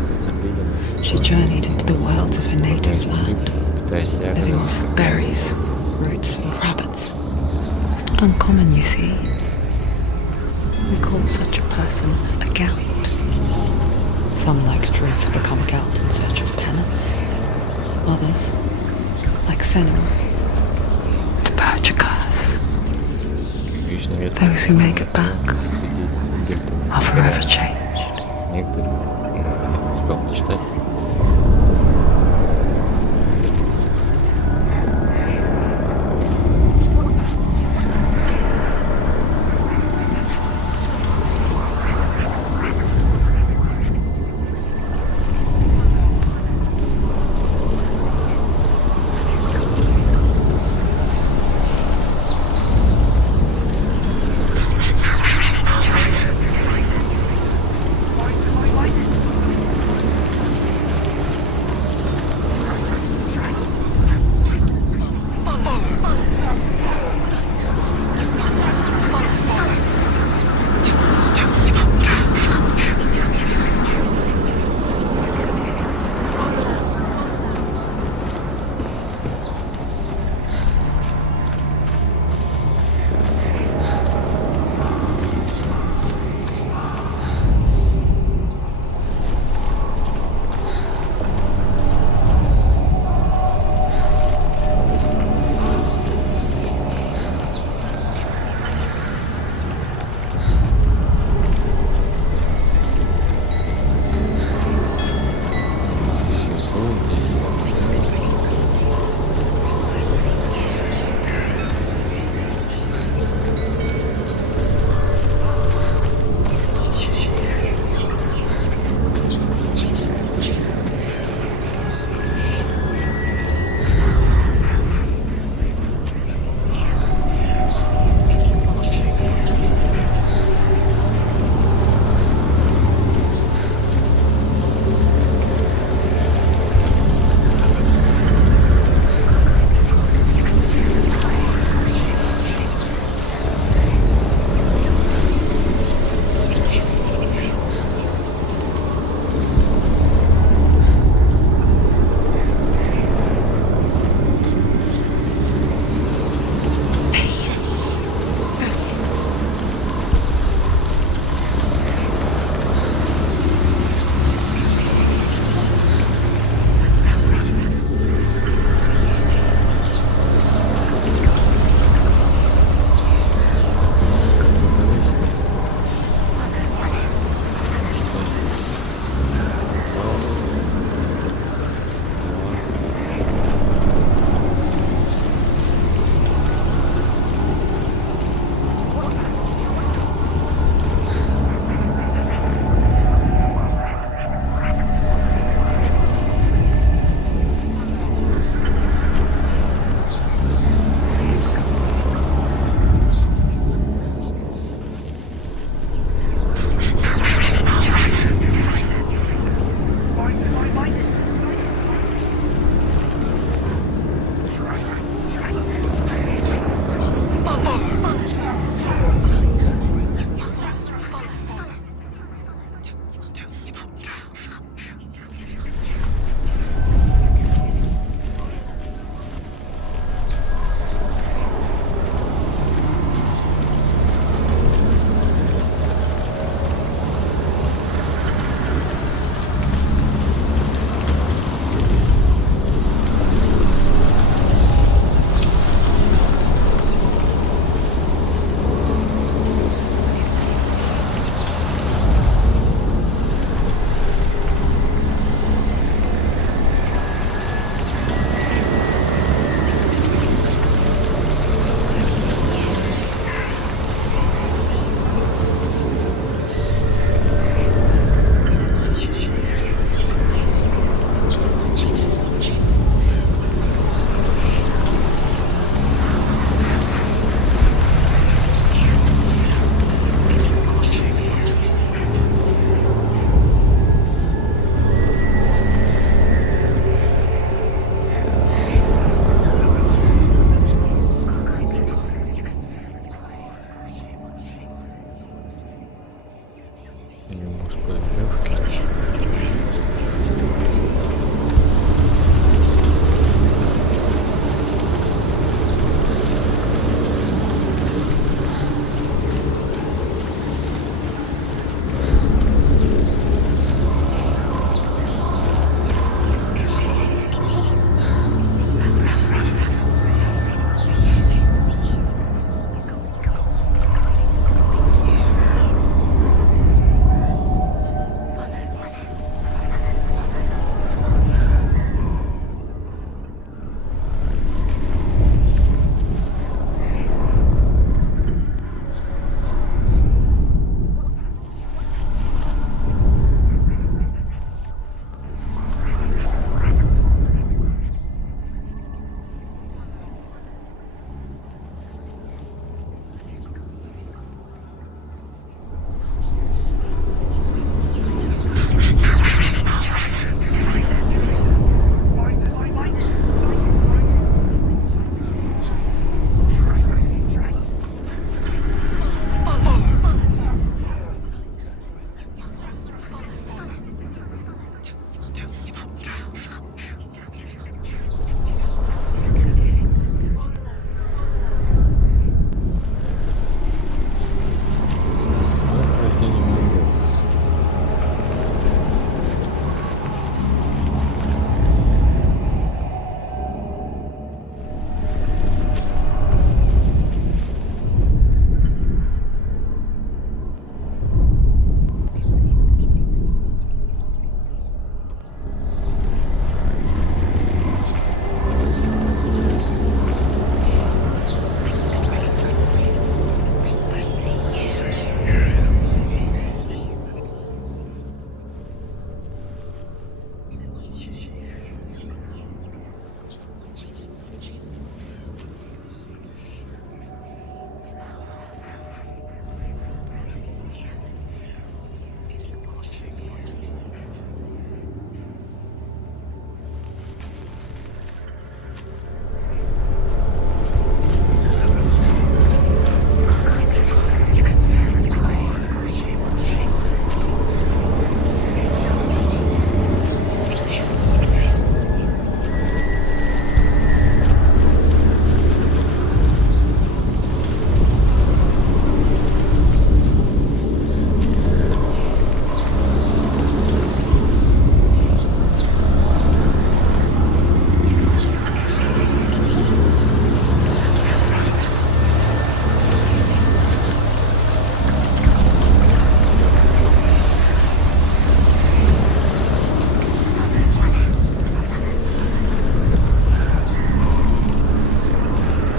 she journeyed into the wilds of her native land, living off berries, roots and rabbits. It's not uncommon, you see. We call such a person a Gelt. Some, like Druth, become Gelt in search of penance. Others, like Senua, to purge a curse. Those who make it back are forever changed.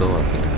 создаватель.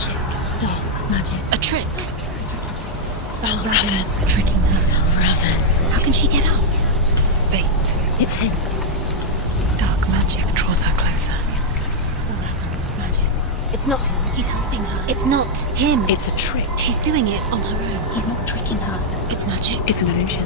magic. Dark magic. A trick. Valravan. Tricking her. Valravan. How can she get up? Bait. It's him. Dark magic draws her closer. Valravan's magic. It's not him. He's helping her. It's not him. It's a trick. She's doing it on her own. He's not tricking her. It's magic. It's an illusion.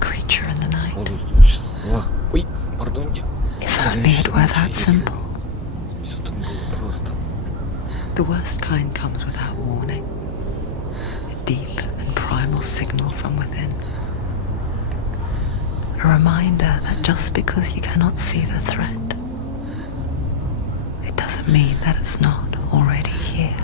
Creature in the night. If only it were that simple. The worst kind comes without warning. A deep and primal signal from within. A reminder that just because you cannot see the threat, it doesn't mean that it's not already here.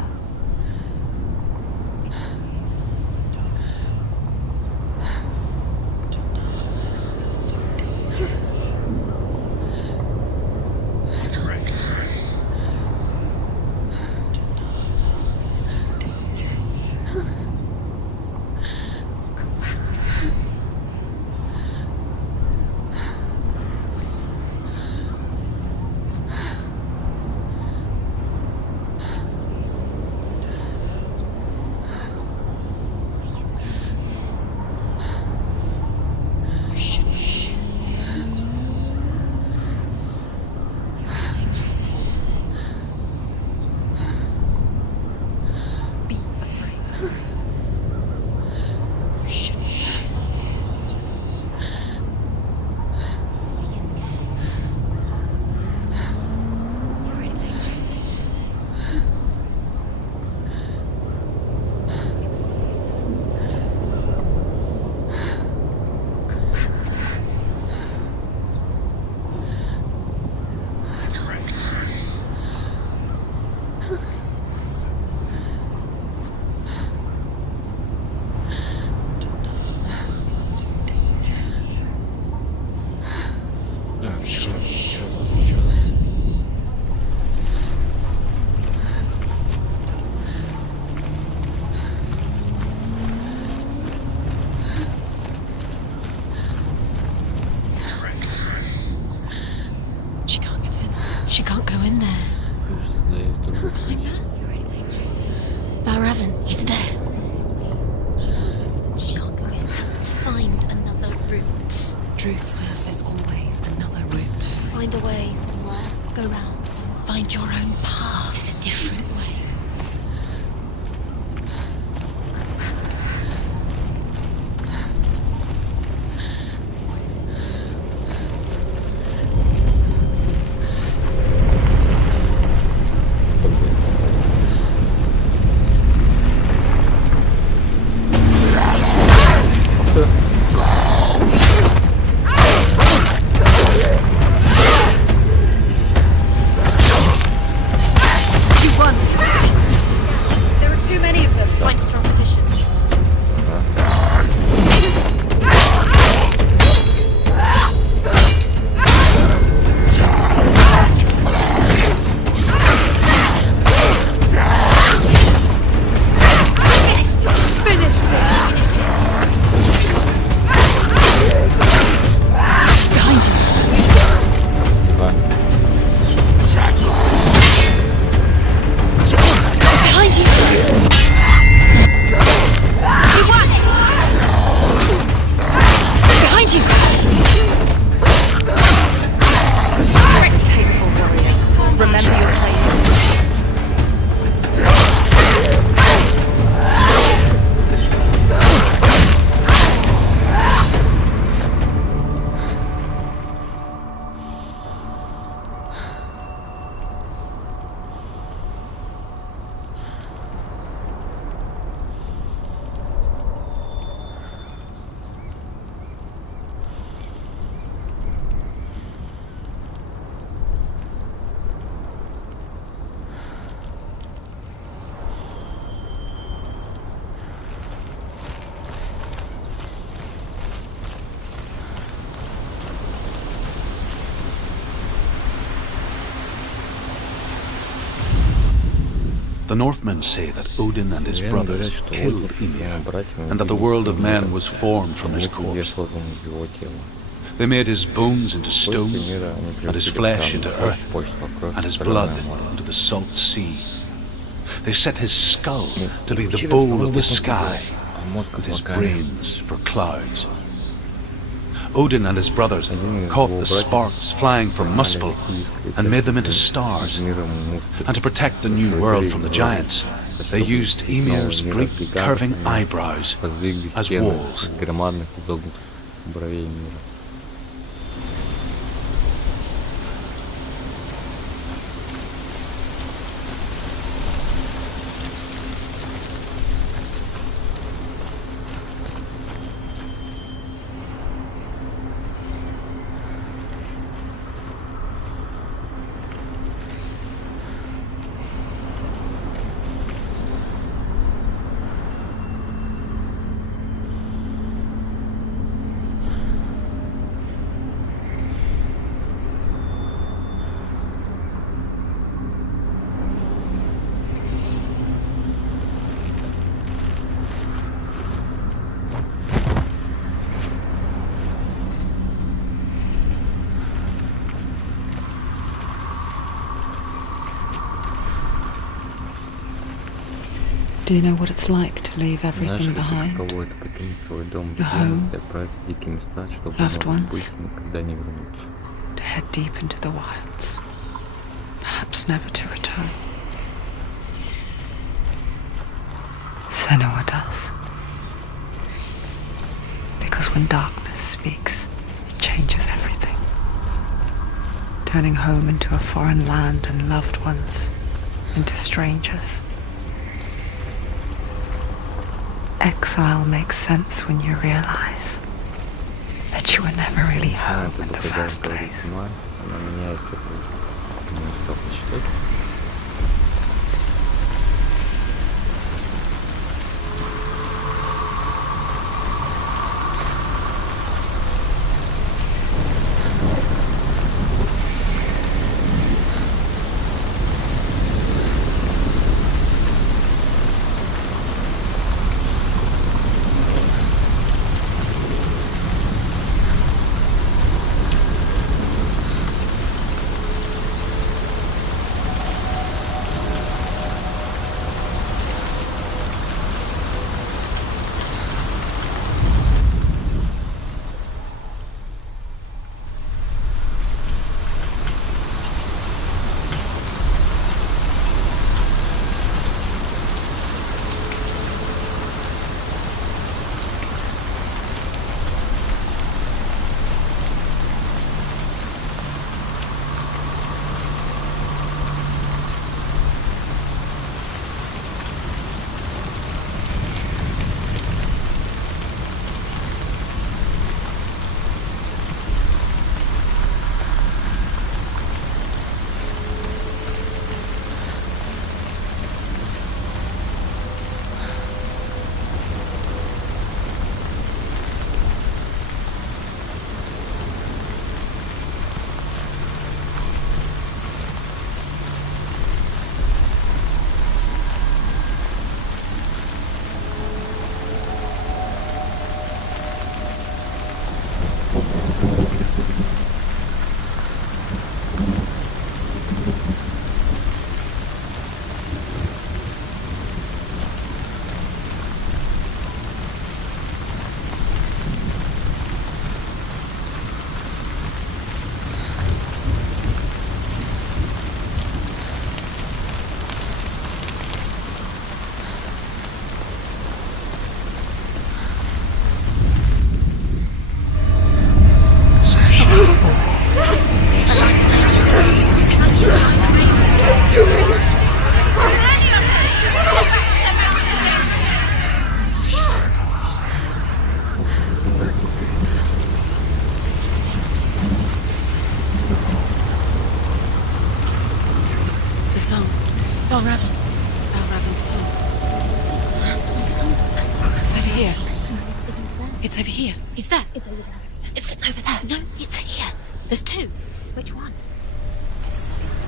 Truth says there's always another route. Find a way, Senua. Go round. Find your own path. There's a different way. The Northmen say that Odin and his brothers killed Ymir, and that the world of men was formed from his corpse. They made his bones into stone, and his flesh into earth, and his blood into the salt sea. They set his skull to be the bowl of the sky, with his brains for clouds. Odin and his brothers caught the sparks flying from Muspel and made them into stars. And to protect the new world from the giants, they used Ymir's great curving eyebrows as walls. Do you know what it's like to leave everything behind? Your home, loved ones, to head deep into the wilds, perhaps never to return. Senua does. Because when darkness speaks, it changes everything, turning home into a foreign land and loved ones into strangers. Exile makes sense when you realize that you were never really home in the first place.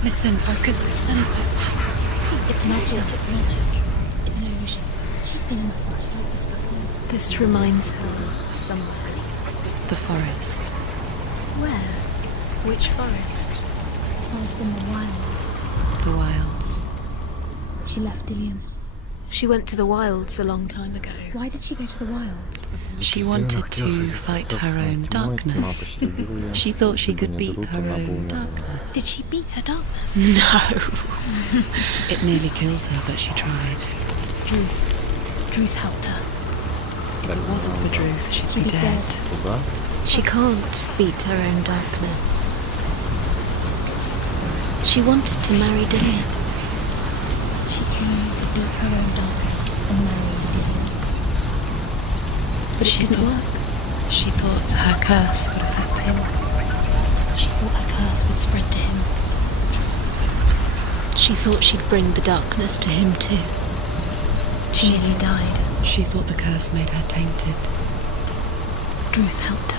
Listen, focus, listen. It's magic. It's magic. It's an illusion. She's been in the forest like this before. This reminds her of somewhere. The forest. Where? Which forest? The forest in the wilds. The wilds. She left Dillian. She went to the wilds a long time ago. Why did she go to the wilds? She wanted to fight her own darkness. She thought she could beat her own darkness. Did she beat her darkness? No. It nearly killed her, but she tried. Druth helped her. If it wasn't for Druth, she'd be dead. She can't beat her own darkness. She wanted to marry Dillian. She came to beat her own darkness and marry Dillian. But it didn't work. She thought her curse would affect him. She thought her curse would spread to him. She thought she'd bring the darkness to him too. She nearly died. She thought the curse made her tainted. Druth helped her.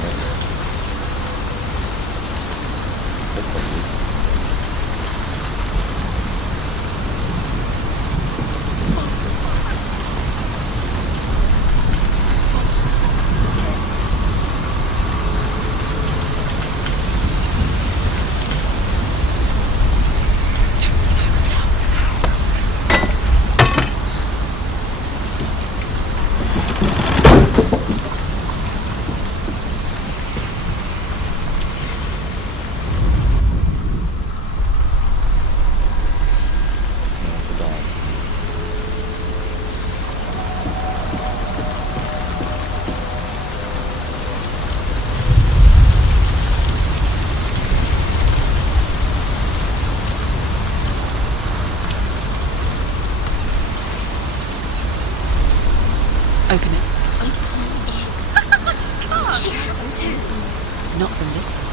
понятно. Это есть. Open it. She has to. Not from this side.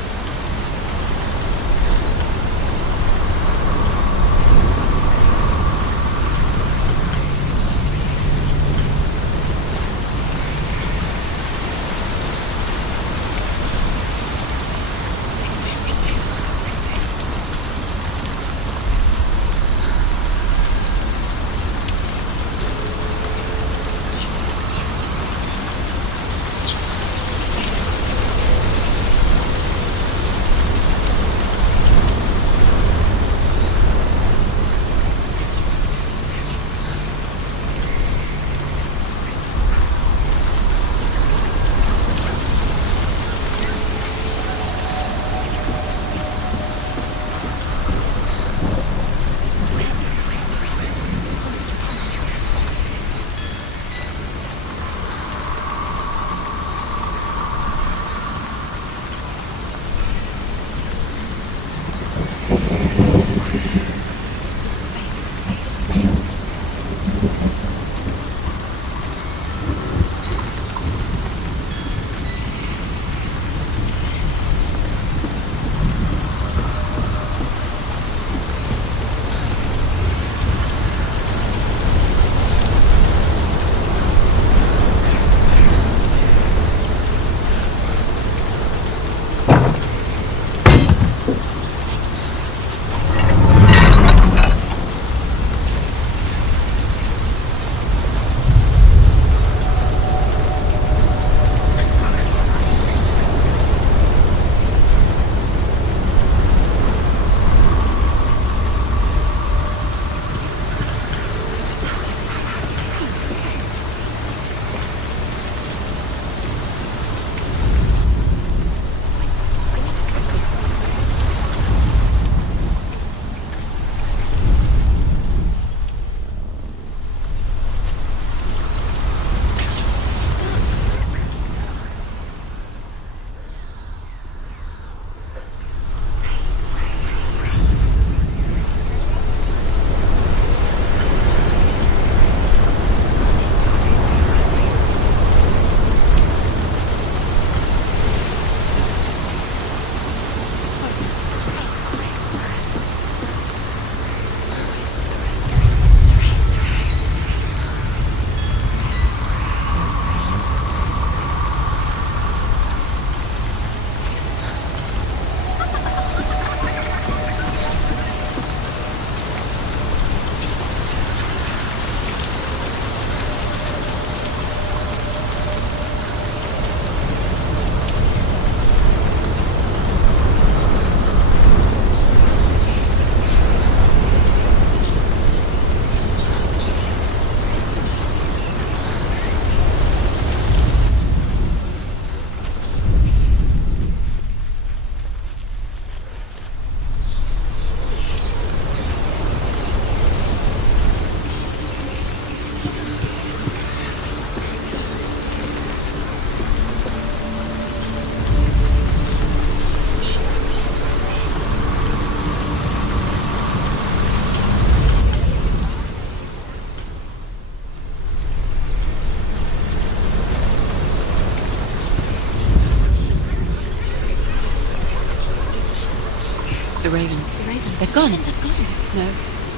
The ravens. The ravens. They've gone. They've gone. No.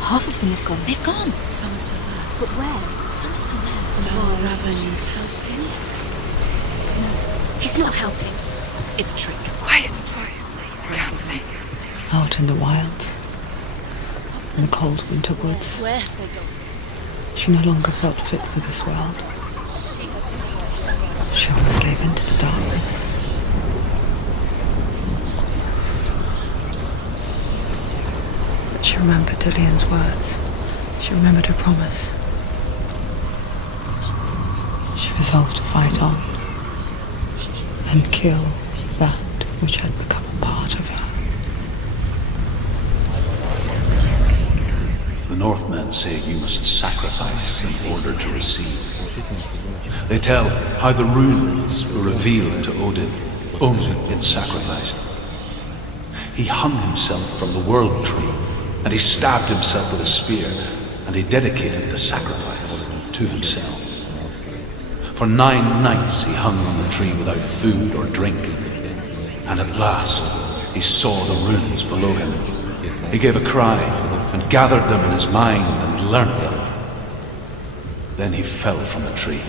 Half of them have gone. They've gone. Some are still there. But where? Some are still there. Raven is helping. He's not helping. It's trick. Quiet. Can't say. Out in the wilds, in the cold winter woods, she no longer felt fit for this world. She almost gave in to the darkness. But she remembered Dillian's words. She remembered her promise. She resolved to fight on and kill that which had become a part of her. The Northmen say you must sacrifice in order to receive. They tell how the runes were revealed to Odin only in sacrifice. He hung himself from the world tree, and he stabbed himself with a spear, and he dedicated the sacrifice to himself. For 9 nights he hung on the tree without food or drink, and at last he saw the runes below him. He gave a cry and gathered them in his mind and learnt them. Then he fell from the tree.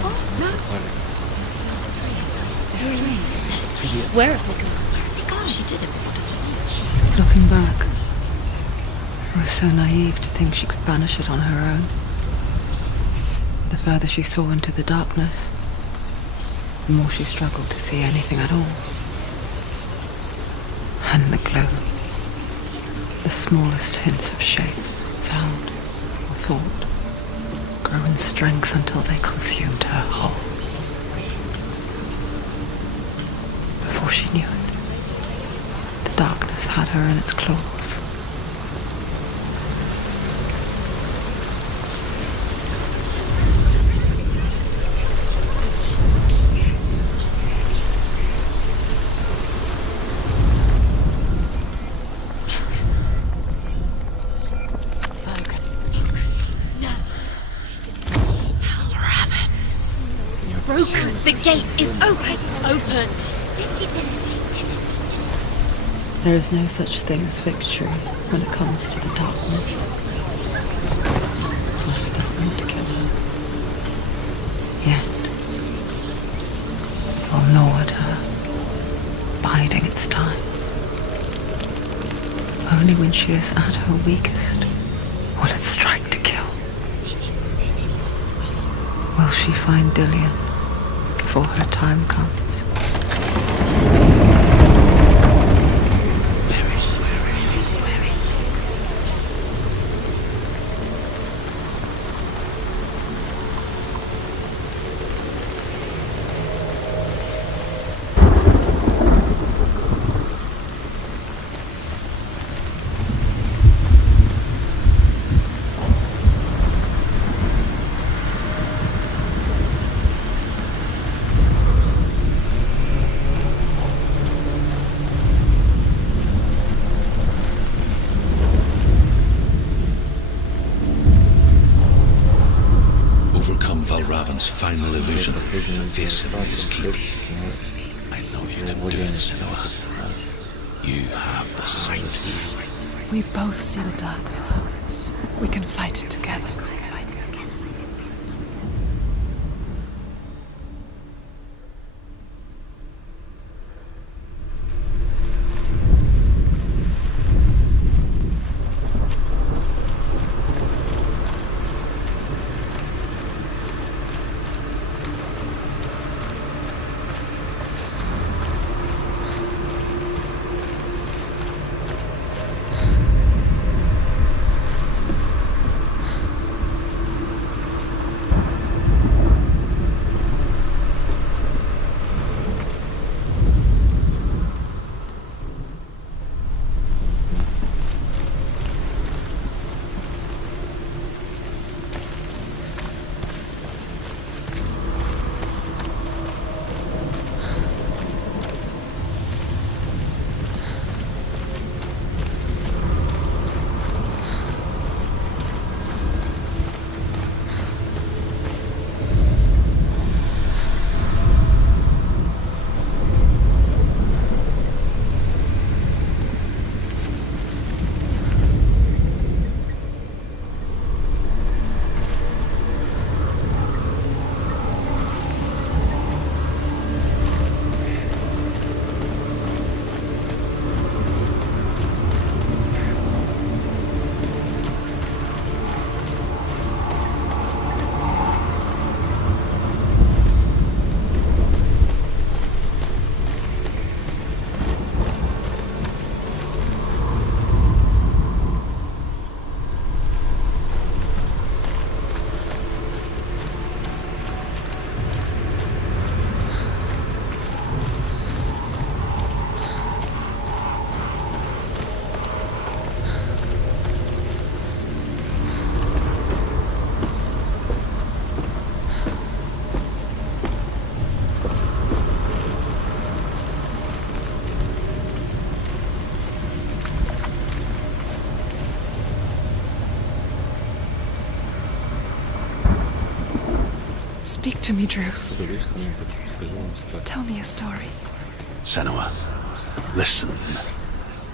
unstoppable? No. There's still three. There's three. There's three. Where have they gone? Where have they gone? She did it. What does it mean? Looking back, I was so naive to think she could banish it on her own. The further she saw into the darkness, the more she struggled to see anything at all. And the glow, the smallest hints of shape, sound, or thought, grow in strength until they consumed her whole. Before she knew it, the darkness had her in its claws. The gate is open! Open! There is no such thing as victory when it comes to the darkness. Life doesn't want to kill her. Yet, it will gnaw at her, biding its time. Only when she is at her weakest will it strike to kill. Will she find Dillian before her time comes? Final illusion to face him in his keep. I know you can do it, Senua. You have the sight. We both see the darkness. We can fight it together. Speak to me, Drew. Tell me a story. Senua, listen.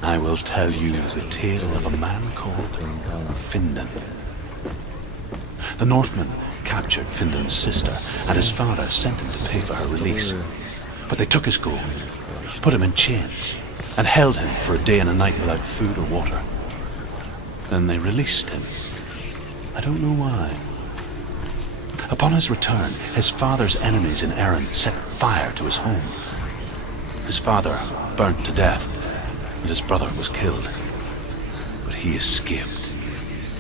I will tell you the tale of a man called Findan. The Northmen captured Findan's sister, and his father sent him to pay for her release. But they took his gold, put him in chains, and held him for a day and a night without food or water. Then they released him. I don't know why. Upon his return, his father's enemies in Erin set fire to his home. His father burnt to death, and his brother was killed. But he escaped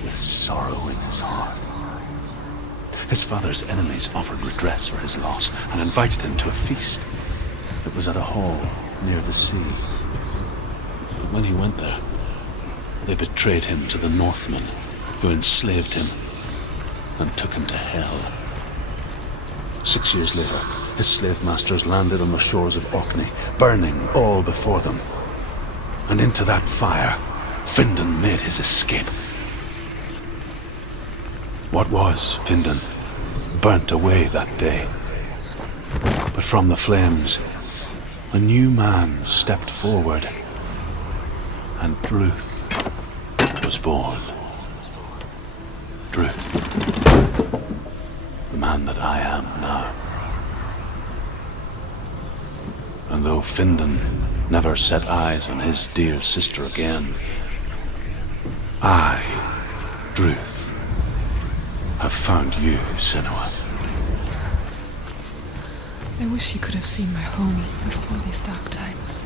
with sorrow in his heart. His father's enemies offered redress for his loss and invited him to a feast. It was at a hall near the sea. But when he went there, they betrayed him to the Northmen, who enslaved him and took him to hell. 6 years later, his slave masters landed on the shores of Orkney, burning all before them. And into that fire, Findan made his escape. What was Findan burnt away that day. But from the flames, a new man stepped forward, and Druth was born. Druth, the man that I am now. And though Findan never set eyes on his dear sister again, I, Druth, have found you, Senua. I wish you could have seen my home before these dark times.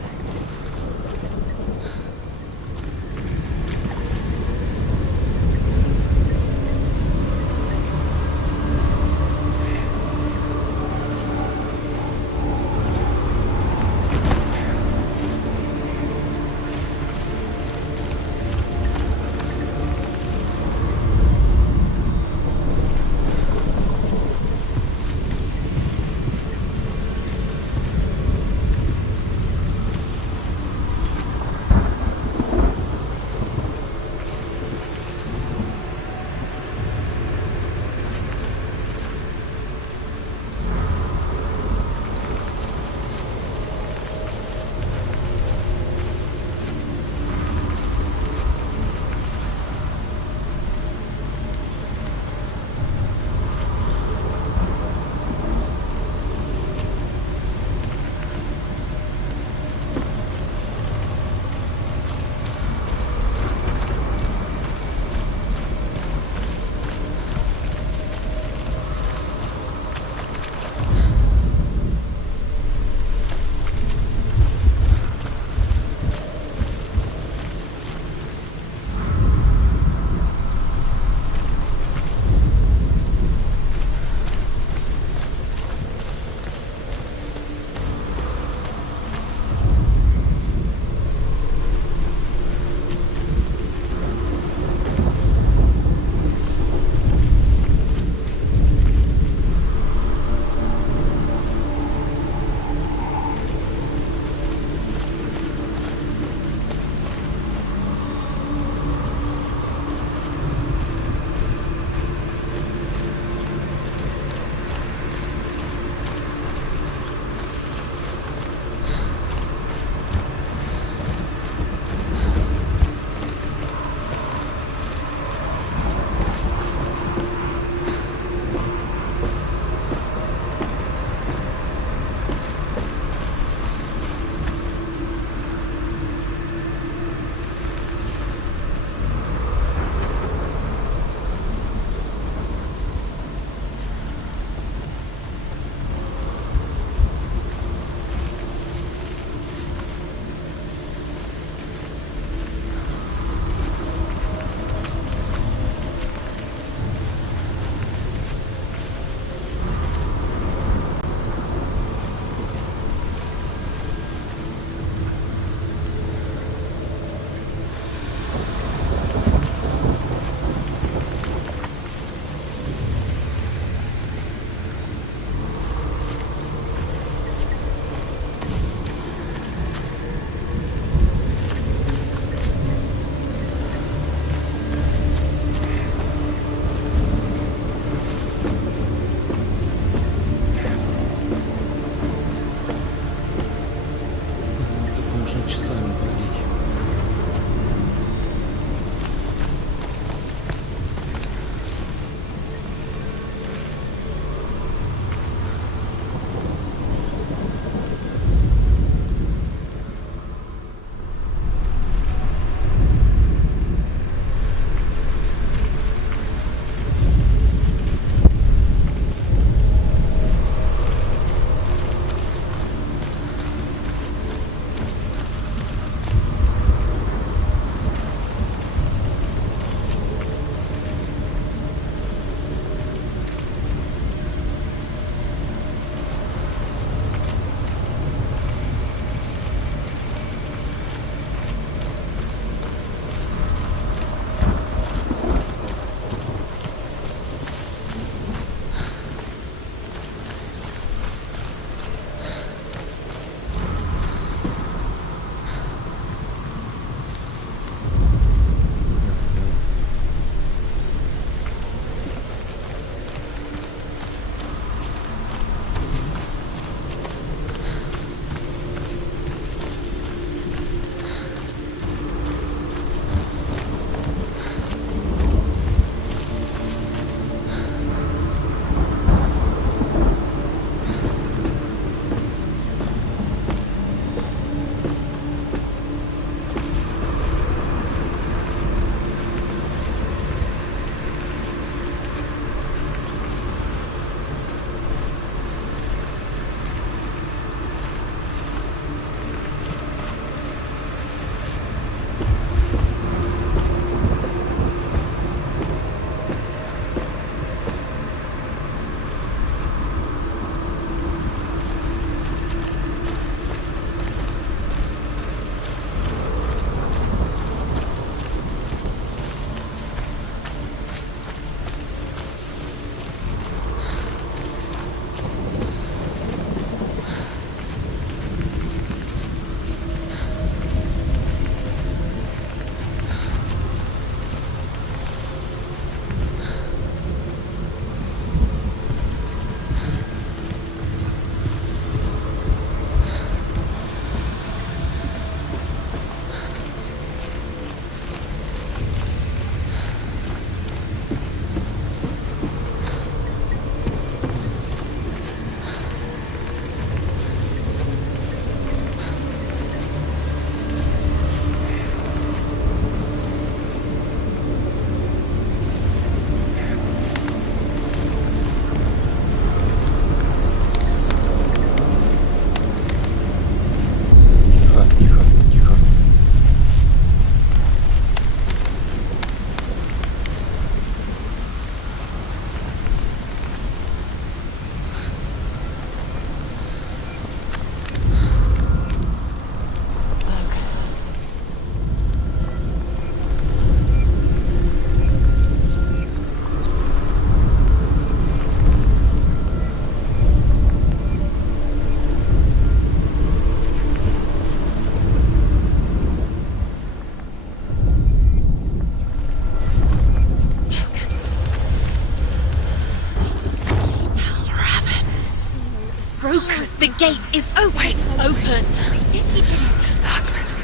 gate is open. Open. He didn't. It's darkness.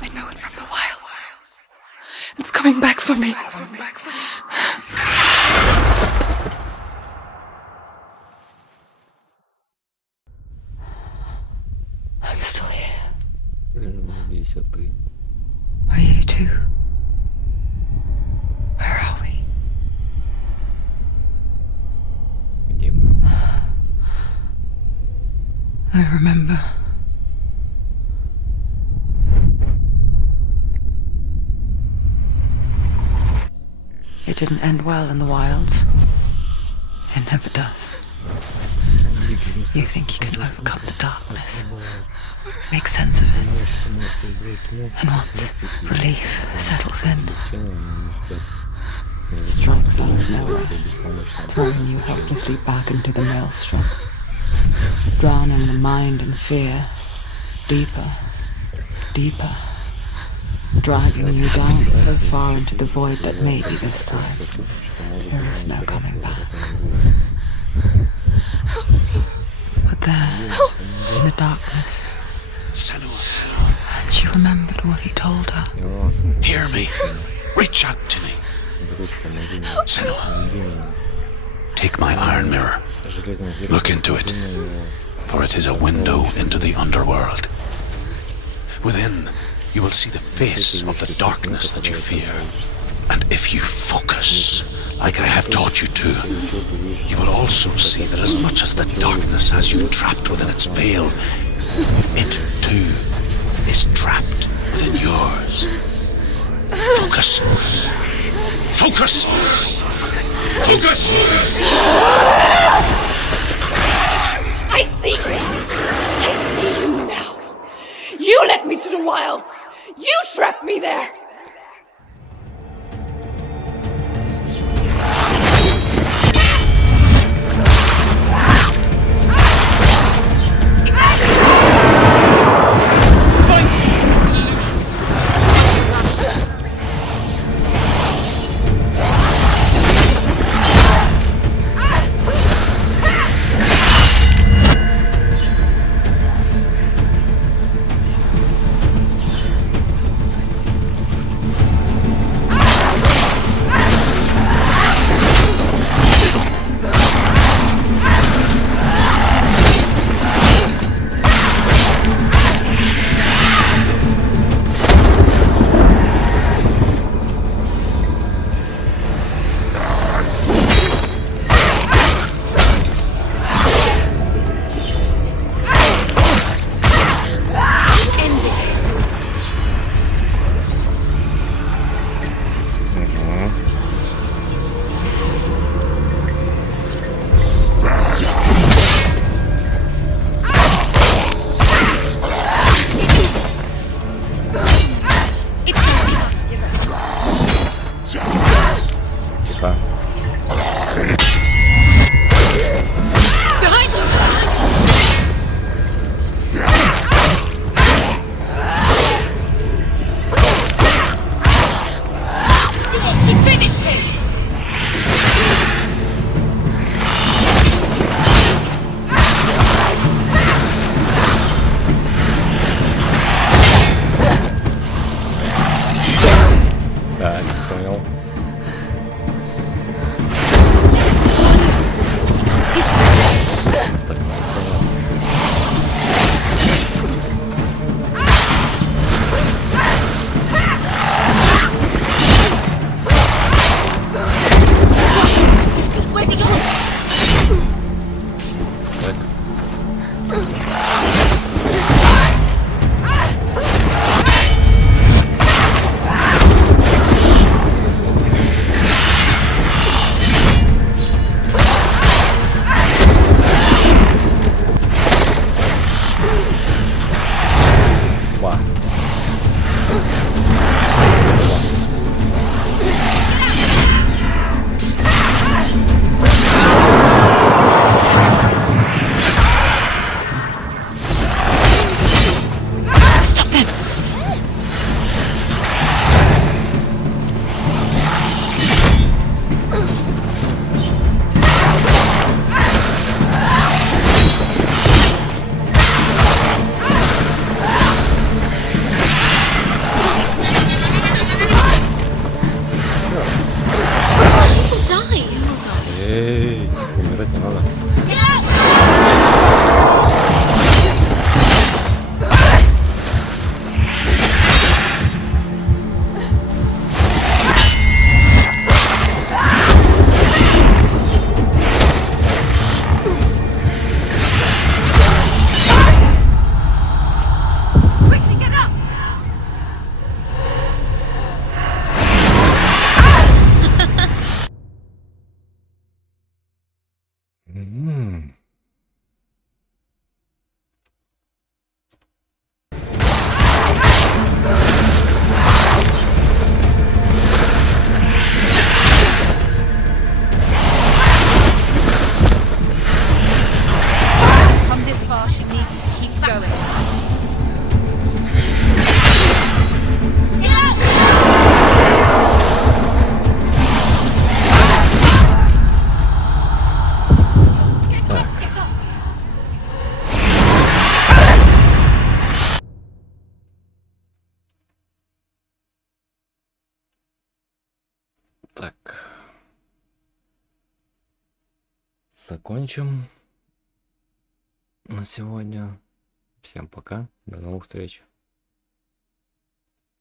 I know it from the wilds. It's coming back for me. I'm still here. Are you too? Where are we? I remember. It didn't end well in the wilds. It never does. You think you can overcome the darkness, make sense of it, and once relief settles in, it strikes out of nowhere, throwing you helplessly back into the maelstrom, drowning the mind in fear, deeper, deeper, dragging you down so far into the void that maybe this time there is no coming back. But there, in the darkness, Senua. she remembered what he told her. Hear me. Reach out to me. Senua. Take my iron mirror. Look into it, for it is a window into the underworld. Within, you will see the face of the darkness that you fear. And if you focus, like I have taught you to, you will also see that as much as the darkness has you trapped within its veil, it too is trapped within yours. Focus. Focus! Focus! I see you! I see you now! You led me to the wilds! You trapped me there! закончим на сегодня. Всем пока, до новых встреч.